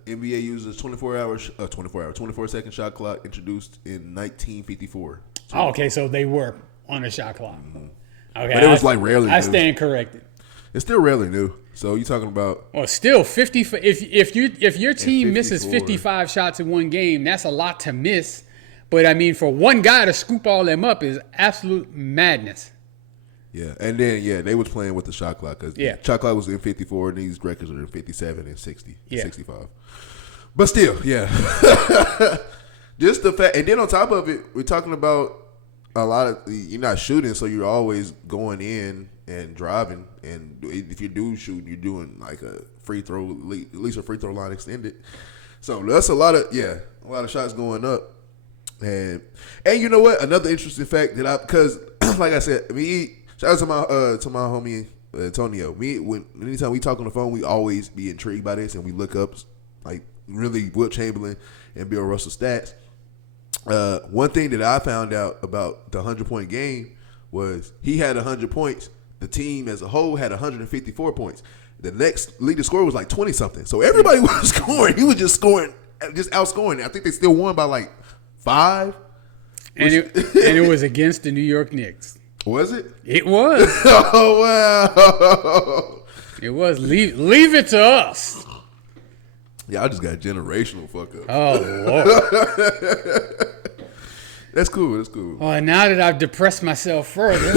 NBA uses 24-second shot clock introduced in 1954. Oh, okay, so they were on a shot clock. Okay, but it was like rarely. I stand corrected. It's still rarely new. So you talking about? Well, still 50. If your team misses 54. 55 shots in one game, that's a lot to miss. But I mean, for one guy to scoop all them up is absolute madness. Yeah, and then they was playing with the shot clock because shot clock was in 54, and these records are in 57 and 60, 65. But still, yeah, just the fact, and then on top of it, we're talking about a lot of you're not shooting, so you're always going in and driving, and if you do shoot, you're doing like a free throw, at least a free throw line extended. So that's a lot of shots going up, and you know what? Another interesting fact that because like I said, shout out to my homie Antonio. Anytime we talk on the phone, we always be intrigued by this, and we look up like really Wilt Chamberlain and Bill Russell stats. One thing that I found out about the 100-point game was he had 100 points. The team as a whole had 154 points. The next leading scorer was like 20-something. So everybody was scoring. He was just scoring, just outscoring. I think they still won by like 5. And it was against the New York Knicks. Was it? It was. Oh, wow. It was. Leave it to us. Yeah, I just got generational fuck up. Oh, Lord. That's cool. That's cool. Well, now that I've depressed myself further,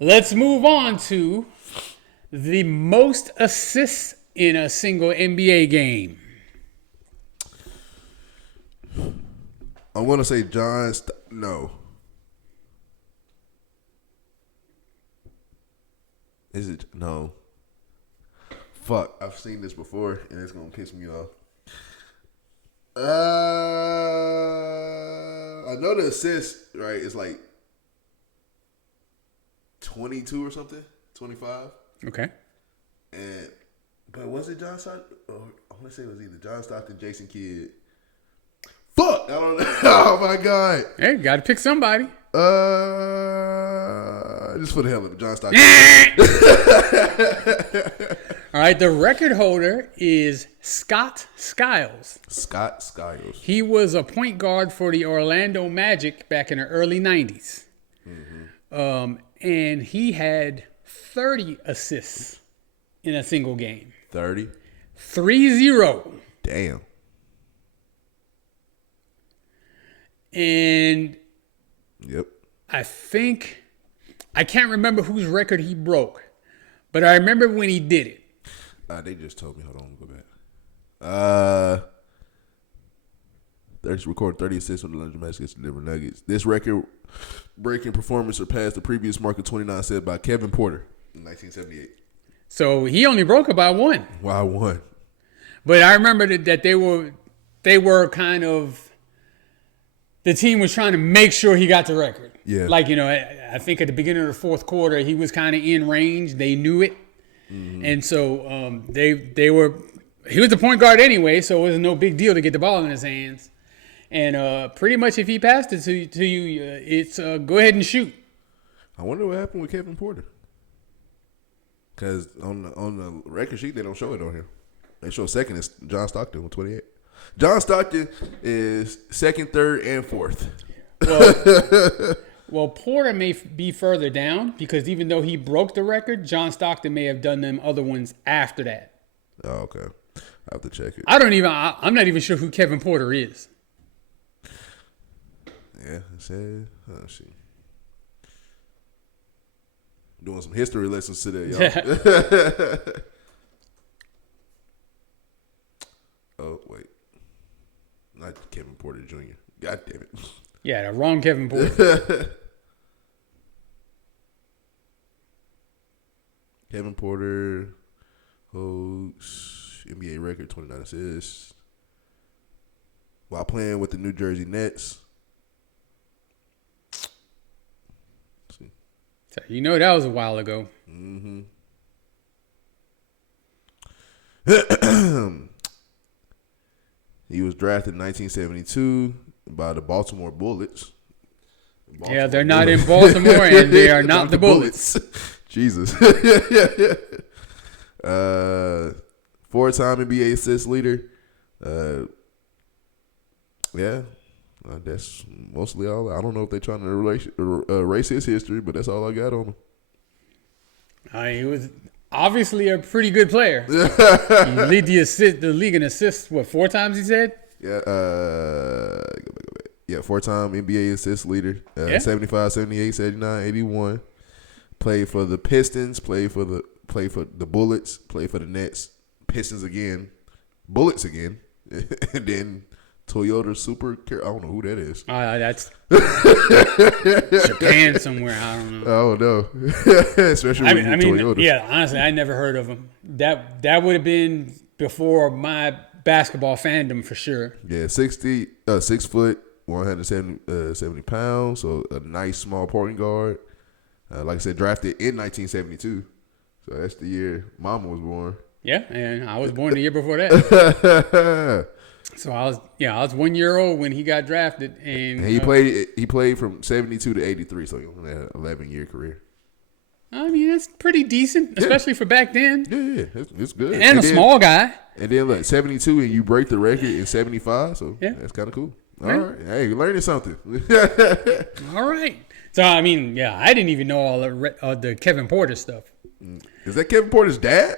let's move on to the most assists in a single NBA game. I'm going to say no. Is it? No. Fuck, I've seen this before, and it's going to piss me off. I know the assist, right, is like 22 or something, 25. Okay. But was it John Stockton? I want to say it was either John Stockton, Jason Kidd. Fuck! I don't know. Oh, my God. Hey, got to pick somebody. Just for the hell of it, John Stockton. All right, the record holder is Scott Skiles. Scott Skiles. He was a point guard for the Orlando Magic back in the early 90s. Mm-hmm. And he had 30 assists in a single game. 30? 3-0. Damn. And yep. I can't remember whose record he broke, but I remember when he did it. They just told me. Hold on, go back. There's recorded 30 assists on the London Magic against the Denver Nuggets. This record-breaking performance surpassed the previous mark of 29 set by Kevin Porter in 1978. So he only broke it by 1. Why 1? But I remember that they were kind of. The team was trying to make sure he got the record. Yeah. Like, I think at the beginning of the fourth quarter, he was kind of in range. They knew it. Mm-hmm. And so he was the point guard anyway, so it was no big deal to get the ball in his hands. And pretty much if he passed it to you, it's go ahead and shoot. I wonder what happened with Kevin Porter. Because on the record sheet, they don't show it on here. They show second is John Stockton with 28. John Stockton is second, third, and fourth. Well, Porter may be further down because even though he broke the record, John Stockton may have done them other ones after that. Oh, okay. I have to check it. I'm not even sure who Kevin Porter is. Yeah, it said. Oh, shit. Doing some history lessons today, y'all. Oh, wait. Not Kevin Porter Jr. God damn it. Yeah, the wrong Kevin Porter. Kevin Porter holds NBA record 29 assists while playing with the New Jersey Nets. So that was a while ago. Mm-hmm. He was drafted in 1972 by the Baltimore Bullets. Yeah, they're not in Baltimore, and they are not the Bullets. Jesus. 4-time NBA assist leader. Yeah, that's mostly all. I don't know if they're trying to erase his history, but that's all I got on him. He was obviously a pretty good player. He lead the league in assists, 4 times he said? Yeah, 4-time NBA assist leader. 75, 78, 79, 81. Played for the Pistons, played for the Bullets, played for the Nets, Pistons again, Bullets again, and then Toyota Super. I don't know who that is. That's Japan somewhere. I don't know. I don't know. Especially when Toyota. Yeah, honestly, I never heard of him. That would have been before my basketball fandom for sure. Yeah, 6 foot, 170 pounds, so a nice small point guard. Like I said, drafted in 1972. So that's the year Mama was born. Yeah, and I was born the year before that. So I was 1 year old when he got drafted, and he played from 72 to 83, so he only had an 11-year career. I mean, that's pretty decent, especially for back then. Yeah, it's good. And small guy. And then look, 72, and you break the record in 75, so that's kind of cool. All right. Hey, you're learning something. All right. So, I mean, I didn't even know all the Kevin Porter stuff. Is that Kevin Porter's dad?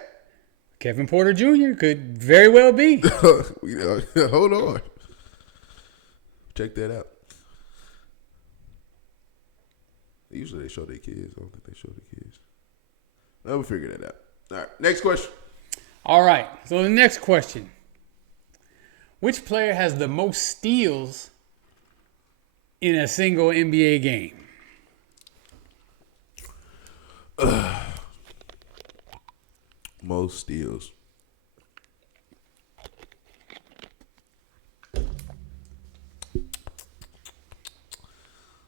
Kevin Porter Jr. could very well be. Hold on. Check that out. Usually they show their kids. I don't think they show the kids. We'll figure that out. All right, next question. All right, so the next question. Which player has the most steals in a single NBA game? Most steals.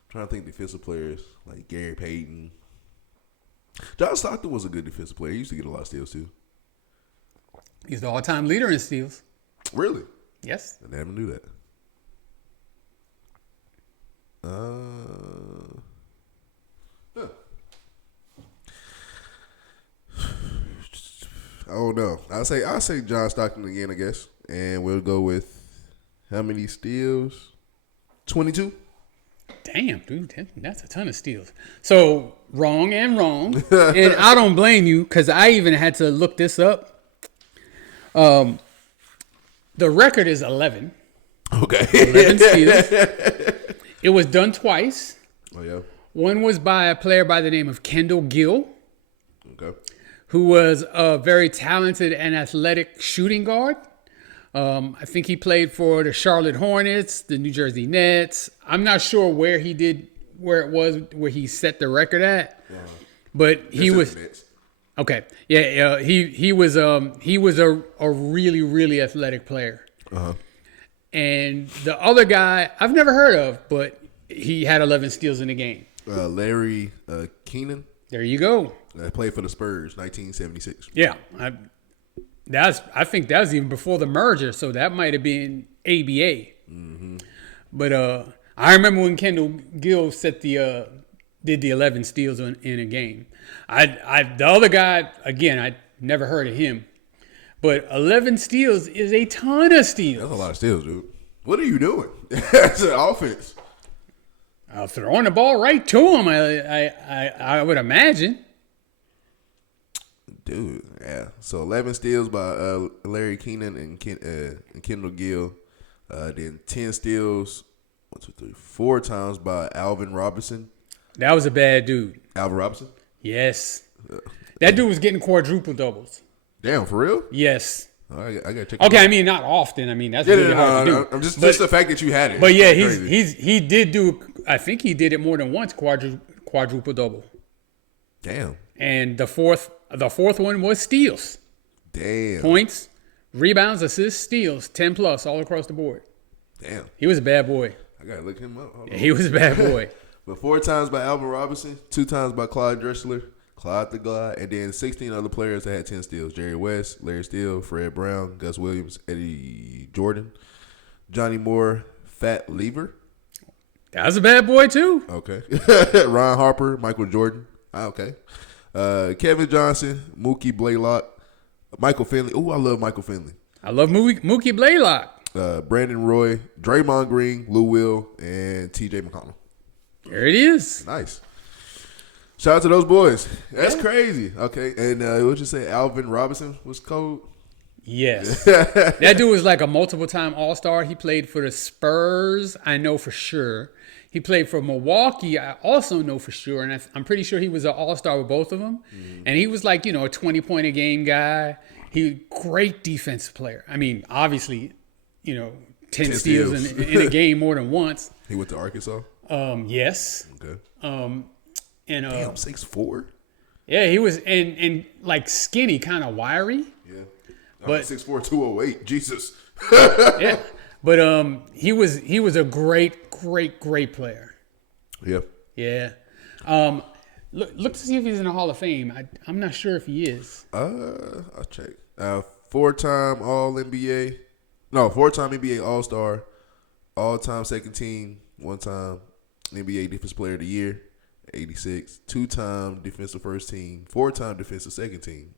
Trying to think defensive players like Gary Payton. John Stockton was a good defensive player. He used to get a lot of steals too. He's the all-time leader in steals. Really? Yes. I never knew that. I don't know. I'll say John Stockton again, I guess. And we'll go with how many steals? 22? Damn, dude, that's a ton of steals. So, wrong. And I don't blame you because I even had to look this up. The record is 11. Okay. 11 steals. It was done twice. Oh, yeah. One was by a player by the name of Kendall Gill. Okay. Who was a very talented and athletic shooting guard. I think he played for the Charlotte Hornets, the New Jersey Nets. I'm not sure where it was where he set the record at, but he was okay. Yeah, he was a really, really athletic player. Uh-huh. And the other guy I've never heard of, but he had 11 steals in the game. Larry Keenan. There you go. Played for the Spurs, 1976. Yeah, I think that was even before the merger, so that might have been ABA. Mm-hmm. But I remember when Kendall Gill did the 11 steals in a game. The other guy, again, I never heard of him. But 11 steals is a ton of steals. That's a lot of steals, dude. What are you doing? That's an offense. Throwing the ball right to him, I would imagine. Dude, yeah. So 11 steals by Larry Keenan and Kendall Gill. Then 10 steals, 4 times by Alvin Robinson. That was a bad dude. Alvin Robinson? Yes. That dude was getting quadruple doubles. Damn, for real? Yes. I gotta check. Okay, I mean not often. I mean that's really hard to do. I'm just the fact that you had it. But yeah, he did do. I think he did it more than once. Quadruple double. Damn. And the fourth one was steals. Damn. Points, rebounds, assists, steals, 10 plus all across the board. Damn. He was a bad boy. I gotta look him up. Yeah, he was a bad boy. But 4 times by Alvin Robinson, 2 times by Clyde Drexler, Clyde the Glide, and then 16 other players that had 10 steals. Jerry West, Larry Steele, Fred Brown, Gus Williams, Eddie Jordan, Johnny Moore, Fat Lever. That was a bad boy too. Okay. Ron Harper, Michael Jordan. Okay. Kevin Johnson, Mookie Blaylock, Michael Finley. Oh, I love Michael Finley. I love Mookie Blaylock. Brandon Roy, Draymond Green, Lou Will, and T.J. McConnell. There it is. Nice. Shout out to those boys. That's crazy. Okay, and what you say? Alvin Robinson was cold. Yes. That dude was like a multiple-time All-Star. He played for the Spurs, I know for sure. He played for Milwaukee, I also know for sure. And I'm pretty sure he was an All-Star with both of them. Mm-hmm. And he was like, a 20-point-a-game guy. Great defensive player. I mean, obviously, 10 steals in a game more than once. He went to Arkansas? Yes. Okay. And damn, 6'4"? Yeah, he was and like skinny, kind of wiry. Yeah. But 6'4", 208. Jesus. Yeah. But he was a great player. Yeah. Yeah. Look to see if he's in the Hall of Fame. I'm not sure if he is. I'll check. 4-time All-NBA. No, 4-time NBA All-Star. All-time second team. 1-time NBA Defensive Player of the Year. 86. 2-time defensive first team. 4-time defensive second team.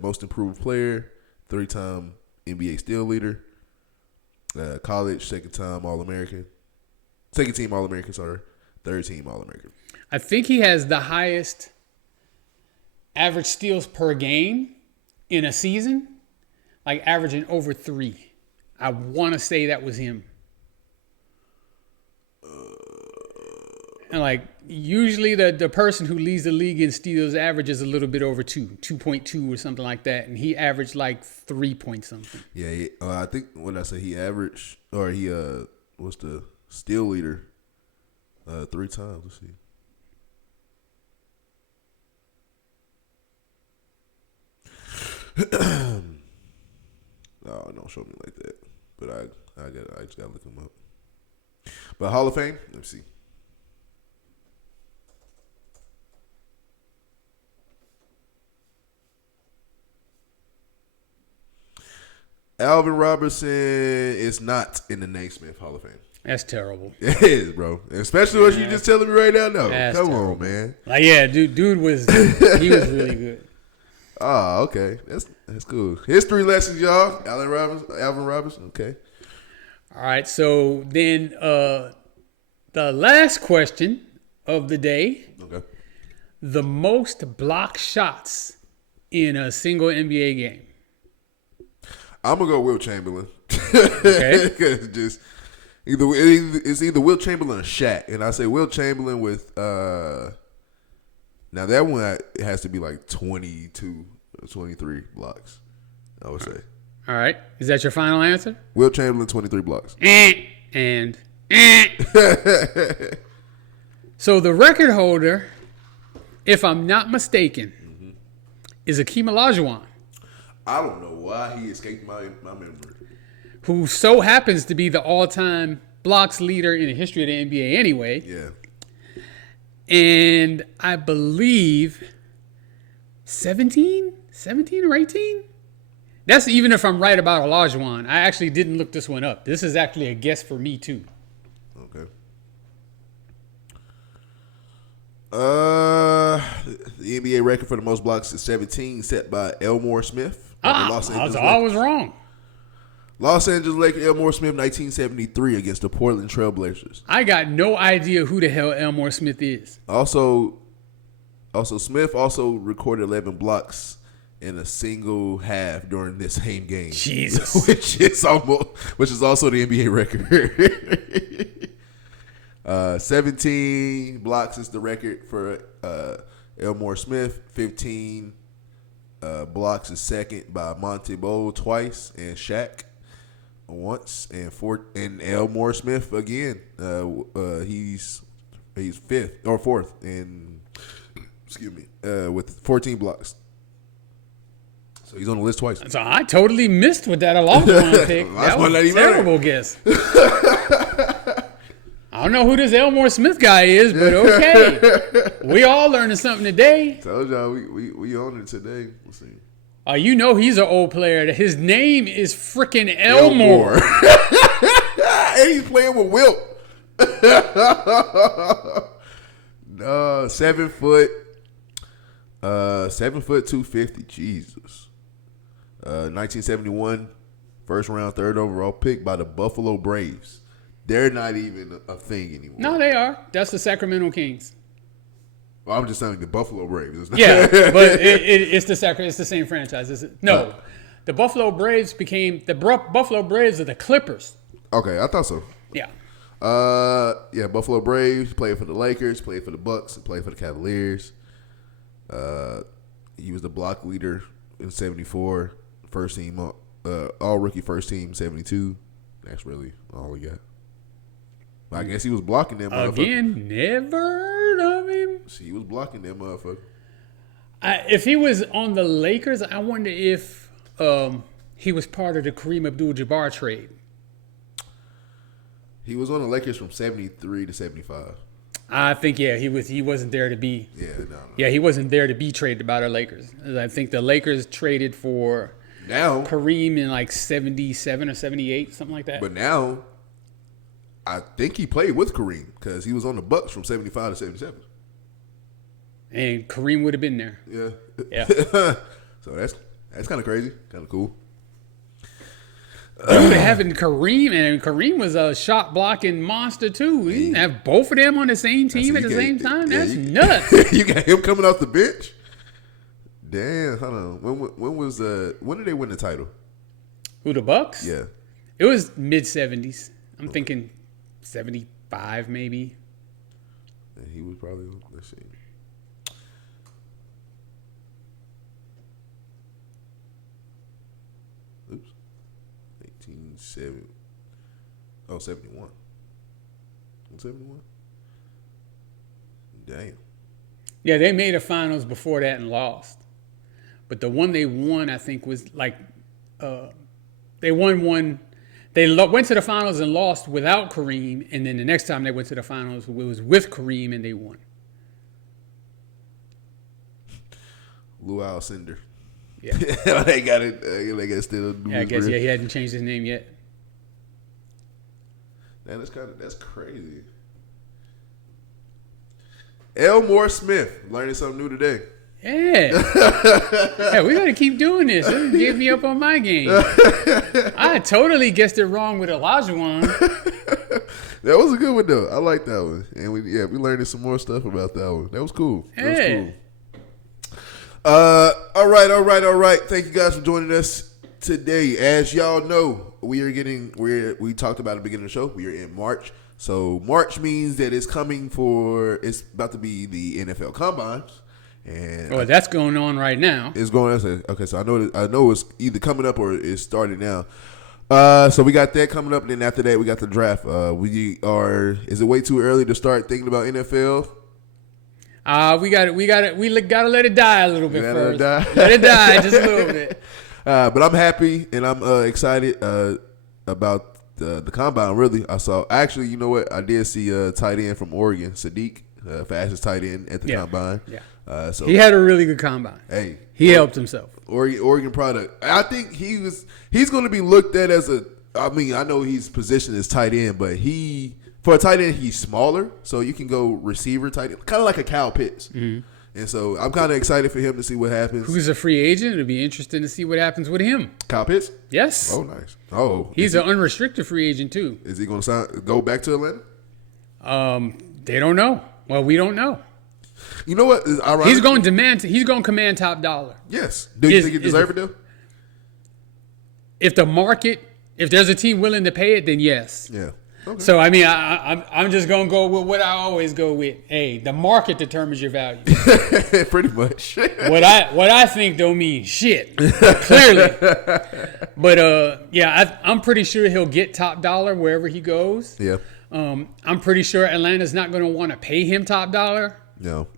Most improved player. 3-time NBA steal leader. College second-time All-American. Second team All-American, sorry. Third team All-American. I think he has the highest average steals per game in a season, like averaging over 3. I want to say that was him. And like usually the person who leads the league in steals averages a little bit over 2.2 or something like that, and he averaged like 3 point something. Yeah, I think when I say he averaged, or he was the steal leader 3 times. Let's see. No, don't show me like that. But I just gotta look him up. But Hall of Fame, let me see. Alvin Robertson is not in the Naismith Hall of Fame. That's terrible. It is, bro. Especially what you just telling me right now. No, come terrible. On, man. Like, yeah, dude he was really good. Oh, okay. That's cool. History lessons, y'all. Alvin Robinson. Okay. All right. So then the last question of the day. Okay. The most blocked shots in a single NBA game. I'm gonna go Wilt Chamberlain. Okay. Because just it's either Wilt Chamberlain or Shaq, and I say Wilt Chamberlain with now that one has to be like 22 or 23 blocks. I would say. All right. Is that your final answer? Wilt Chamberlain 23 blocks. And so the record holder, if I'm not mistaken, is Akeem Olajuwon. I don't know why he escaped my memory. Who so happens to be the all-time blocks leader in the history of the NBA anyway. Yeah. And I believe 17 or 18? That's even if I'm right about Olajuwon. I actually didn't look this one up. This is actually a guess for me, too. Okay. The NBA record for the most blocks is 17, set by Elmore Smith. I was wrong. Los Angeles Lakers, Elmore Smith, 1973 against the Portland Trailblazers. I got no idea who the hell Elmore Smith is. Also Smith also recorded 11 blocks in a single half during this same game. Jesus. which is also the NBA record. 17 blocks is the record for Elmore Smith. 15 blocks is second by Monte Bowl twice and Shaq once, and Elmore Smith again. He's fifth or fourth in with 14 blocks. So he's on the list twice. So I totally missed with that Olajuwon pick. That was a terrible guess. I don't know who this Elmore Smith guy is, but okay. We all learning something today. Told y'all we on it today. Let's see. You know he's an old player. His name is freaking Elmore. And he's playing with Wilt. 7 foot. 7 foot 250. Jesus. 1971, first round, third overall pick by the Buffalo Braves. They're not even a thing anymore. No, they are. That's the Sacramento Kings. Well, I'm just saying the Buffalo Braves. It's not Yeah, but it's the same franchise. No, the Buffalo Braves became the Buffalo Braves are the Clippers. Okay, I thought so. Yeah. Yeah, Buffalo Braves played for the Lakers, played for the Bucks, and played for the Cavaliers. He was the block leader in '74, first team, all rookie first team '72. That's really all we got. I guess he was blocking them motherfucker. Again, never heard of him. He was blocking them motherfucker. If he was on the Lakers, I wonder if he was part of the Kareem Abdul-Jabbar trade. He was on the Lakers from '73 to '75. I think he wasn't there to be. Yeah, no. Yeah, he wasn't there to be traded by the Lakers. I think the Lakers traded for Kareem in like '77 or '78, something like that. But now, I think he played with Kareem because he was on the Bucks from '75 to '77. And Kareem would have been there. Yeah. So that's kind of crazy, kind of cool. Dude, having Kareem, and Kareem was a shot blocking monster too. You didn't have both of them on the same team at the same time. That's nuts. You got him coming off the bench. Damn, hold on. When did they win the title? Who, the Bucks? Yeah, it was mid '70s. I'm thinking '75 maybe. And he was probably, let's see. Oops. 71. 71? Damn. Yeah, they made a finals before that and lost. But the one they won, I think, was like they won one. They went to the finals and lost without Kareem, and then the next time they went to the finals, it was with Kareem, and they won. Lou Alcindor. Yeah. They got it. They got still. Yeah, I guess he hadn't changed his name yet. Man, that's crazy. Elmore Smith learning something new today. Yeah. Yeah, we got to keep doing this. This get me up on my game. I totally guessed it wrong with Olajuwon. That was a good one though. I like that one, and we learned some more stuff about that one. That was cool. That was cool. All right. Thank you guys for joining us today. As y'all know, we talked about at the beginning of the show. We are in March. So March means that it's about to be the NFL Combines. And that's going on right now. It's going on. Okay, so I know it's either coming up or it's starting now. So we got that coming up, and then after that we got the draft. Is it way too early to start thinking about NFL? We gotta let it die a little bit first. Let it die just a little bit. But I'm happy and I'm excited about the combine. Really, actually, you know what? I did see a tight end from Oregon, Sadiq, fastest tight end at the combine. Yeah. So he had a really good combine. Hey, he helped himself. Oregon product. I think he's going to be looked at as I know he's positioned as tight end, but for a tight end, he's smaller, so you can go receiver tight end, kind of like a Kyle Pitts. Mm-hmm. And so I'm kind of excited for him to see what happens. Who's a free agent? It'll be interesting to see what happens with him. Kyle Pitts? Yes. Oh, nice. Oh, he's an unrestricted free agent too. Is he going to go back to Atlanta? They don't know. Well, we don't know. You know what? He's going to command top dollar. Yes. Do you think he deserves it though? If there's a team willing to pay it, then yes. Yeah. Okay. So I'm just gonna go with what I always go with. Hey, the market determines your value. Pretty much. what I think don't mean shit. Clearly. But I'm pretty sure he'll get top dollar wherever he goes. Yeah. I'm pretty sure Atlanta's not gonna want to pay him top dollar. No.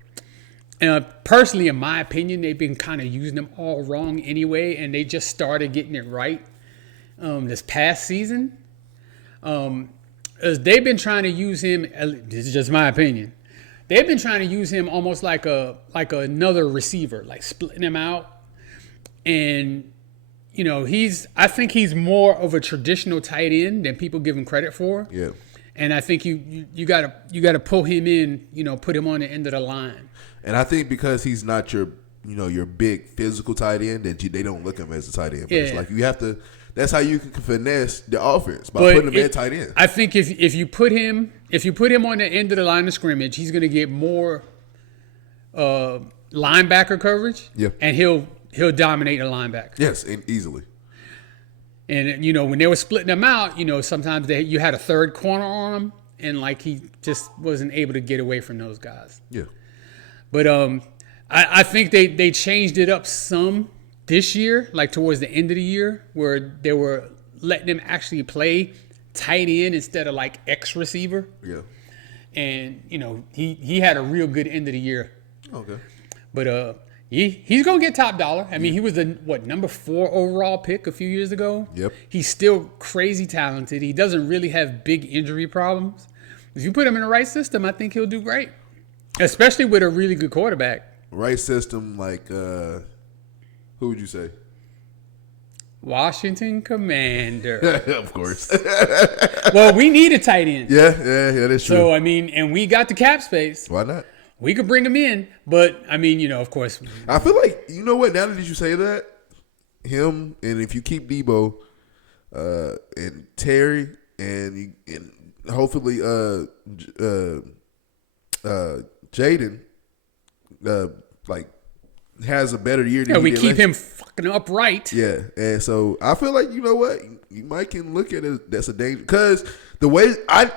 Personally, in my opinion, they've been kind of using him all wrong anyway, and they just started getting it right this past season. They've been trying to use him. This is just my opinion. They've been trying to use him almost like another receiver, like splitting him out. And I think he's more of a traditional tight end than people give him credit for. Yeah. And I think you gotta pull him in, put him on the end of the line. And I think because he's not your big physical tight end, that they don't look at him as a tight end. But it's like you have to. That's how you can finesse the offense by putting him at tight end. I think if you put him on the end of the line of scrimmage, he's going to get more linebacker coverage. Yeah. And he'll dominate a linebacker. Yes, and easily. And when they were splitting them out, sometimes you had a third corner on him, and like he just wasn't able to get away from those guys. Yeah. But I think they changed it up some this year, like towards the end of the year, where they were letting him actually play tight end instead of like X receiver. Yeah. And he had a real good end of the year. Okay. But he's gonna get top dollar. I mean, he was the number 4 overall pick a few years ago. Yep. He's still crazy talented. He doesn't really have big injury problems. If you put him in the right system, I think he'll do great, especially with a really good quarterback. Right system, like who would you say? Washington Commander. Of course. Well, we need a tight end. Yeah, that's true. So I mean, and we got the cap space. Why not? We could bring him in, but I mean, of course. I feel like what? Now that you say that, him and if you keep Debo, and Terry and hopefully Jaden, like has a better year. Yeah, we keep him fucking upright. Yeah, and so I feel like what you might can look at it. That's a danger because the way I'm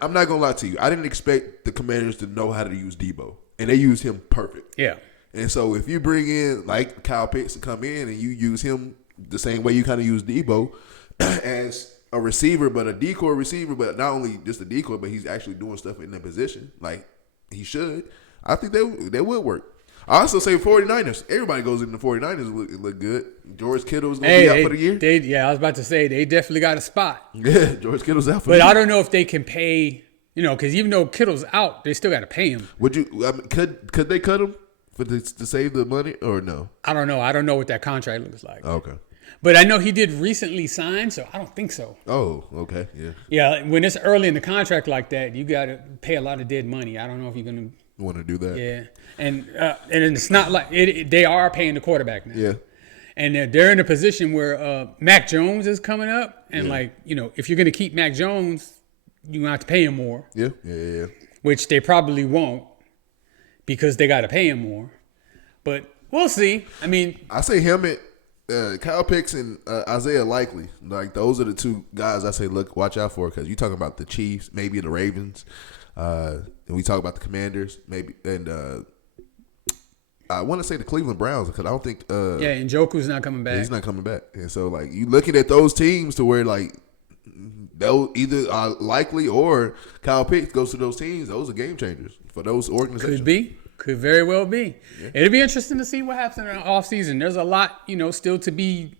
not gonna lie to you. I didn't expect the Commanders to know how to use Debo, and they used him perfect. Yeah, and so if you bring in like Kyle Pitts to come in and you use him the same way you kind of use Debo as a receiver, but a decoy receiver, but not only just a decoy, but he's actually doing stuff in that position like he should. I think that would work. I also say 49ers. Everybody goes in the 49ers look good. George Kittle's going to be out for the year. I was about to say, they definitely got a spot. Yeah, George Kittle's out for the year. But I don't know if they can pay, because even though Kittle's out, they still got to pay him. Would you? Could they cut him to save the money or no? I don't know. I don't know what that contract looks like. Okay. But I know he did recently sign, so I don't think so. Oh, okay. Yeah. Yeah, when it's early in the contract like that, you got to pay a lot of dead money. I don't know if you're going to. Want to do that? Yeah. And it's not like they are paying the quarterback now. Yeah. And they're in a position where Mac Jones is coming up. And, if you're going to keep Mac Jones, you're going to have to pay him more. Yeah. Which they probably won't because they got to pay him more. But we'll see. I mean. I say him and Kyle Pitts and Isaiah Likely. Like, those are the two guys I say, look, watch out for because you're talking about the Chiefs, maybe the Ravens. And we talk about the Commanders, maybe, and I want to say the Cleveland Browns because I don't think. And Njoku's not coming back. He's not coming back, and so like you looking at those teams to where like they'll either are likely or Kyle Pitts goes to those teams. Those are game changers for those organizations. Could very well be. Yeah. It'll be interesting to see what happens in the offseason. There's a lot, still to be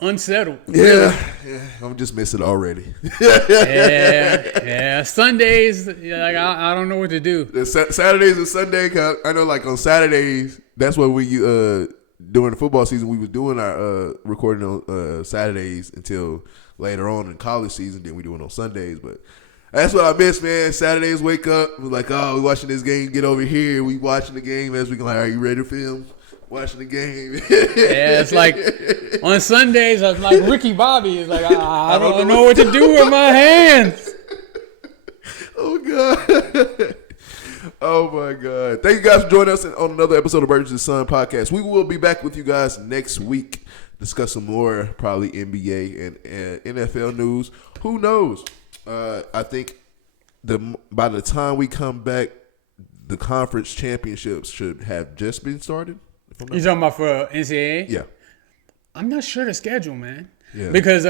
unsettled. Yeah. I'm just missing already. Yeah. Sundays, like I don't know what to do. Saturdays and Sunday, cause I know like on Saturdays, that's what we during the football season we was doing our recording on Saturdays until later on in college season. Then we do it on Sundays, but. That's what I miss, man. Saturdays, wake up. We're like, we're watching this game. Get over here. We watching the game as we go. Are you ready to film? Watching the game. Yeah, it's like on Sundays, I'm like Ricky Bobby. It's like, I don't know what to do with my hands. Oh, God. Oh, my God. Thank you guys for joining us on another episode of Burgess&son podcast. We will be back with you guys next week. Discuss some more probably NBA and NFL news. Who knows? I think by the time we come back, the conference championships should have just been started. You talking about for NCAA? Yeah. I'm not sure the schedule, man. Yeah. Because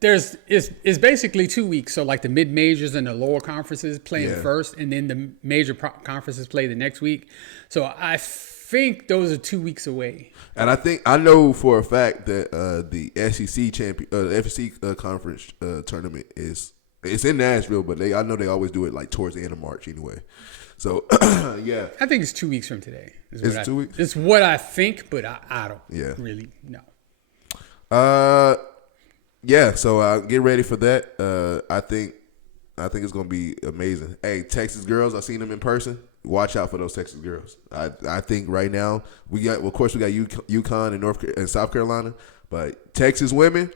it's basically 2 weeks. So like the mid majors and the lower conferences playing first, and then the major conferences play the next week. So I think those are 2 weeks away. And I know for a fact that the SEC conference tournament it's in Nashville, but I know they always do it like towards the end of March anyway. So yeah, I think it's 2 weeks from today. It's 2 weeks. It's what I think, but I don't really know. Yeah. So get ready for that. I think it's gonna be amazing. Hey, Texas girls, I seen them in person. Watch out for those Texas girls. I think right now we got UConn and South Carolina, but Texas women.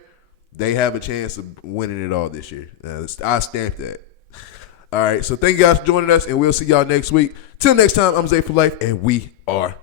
They have a chance of winning it all this year. I stamped that. All right, so thank you guys for joining us, and we'll see y'all next week. Till next time, I'm Zay for Life, and we are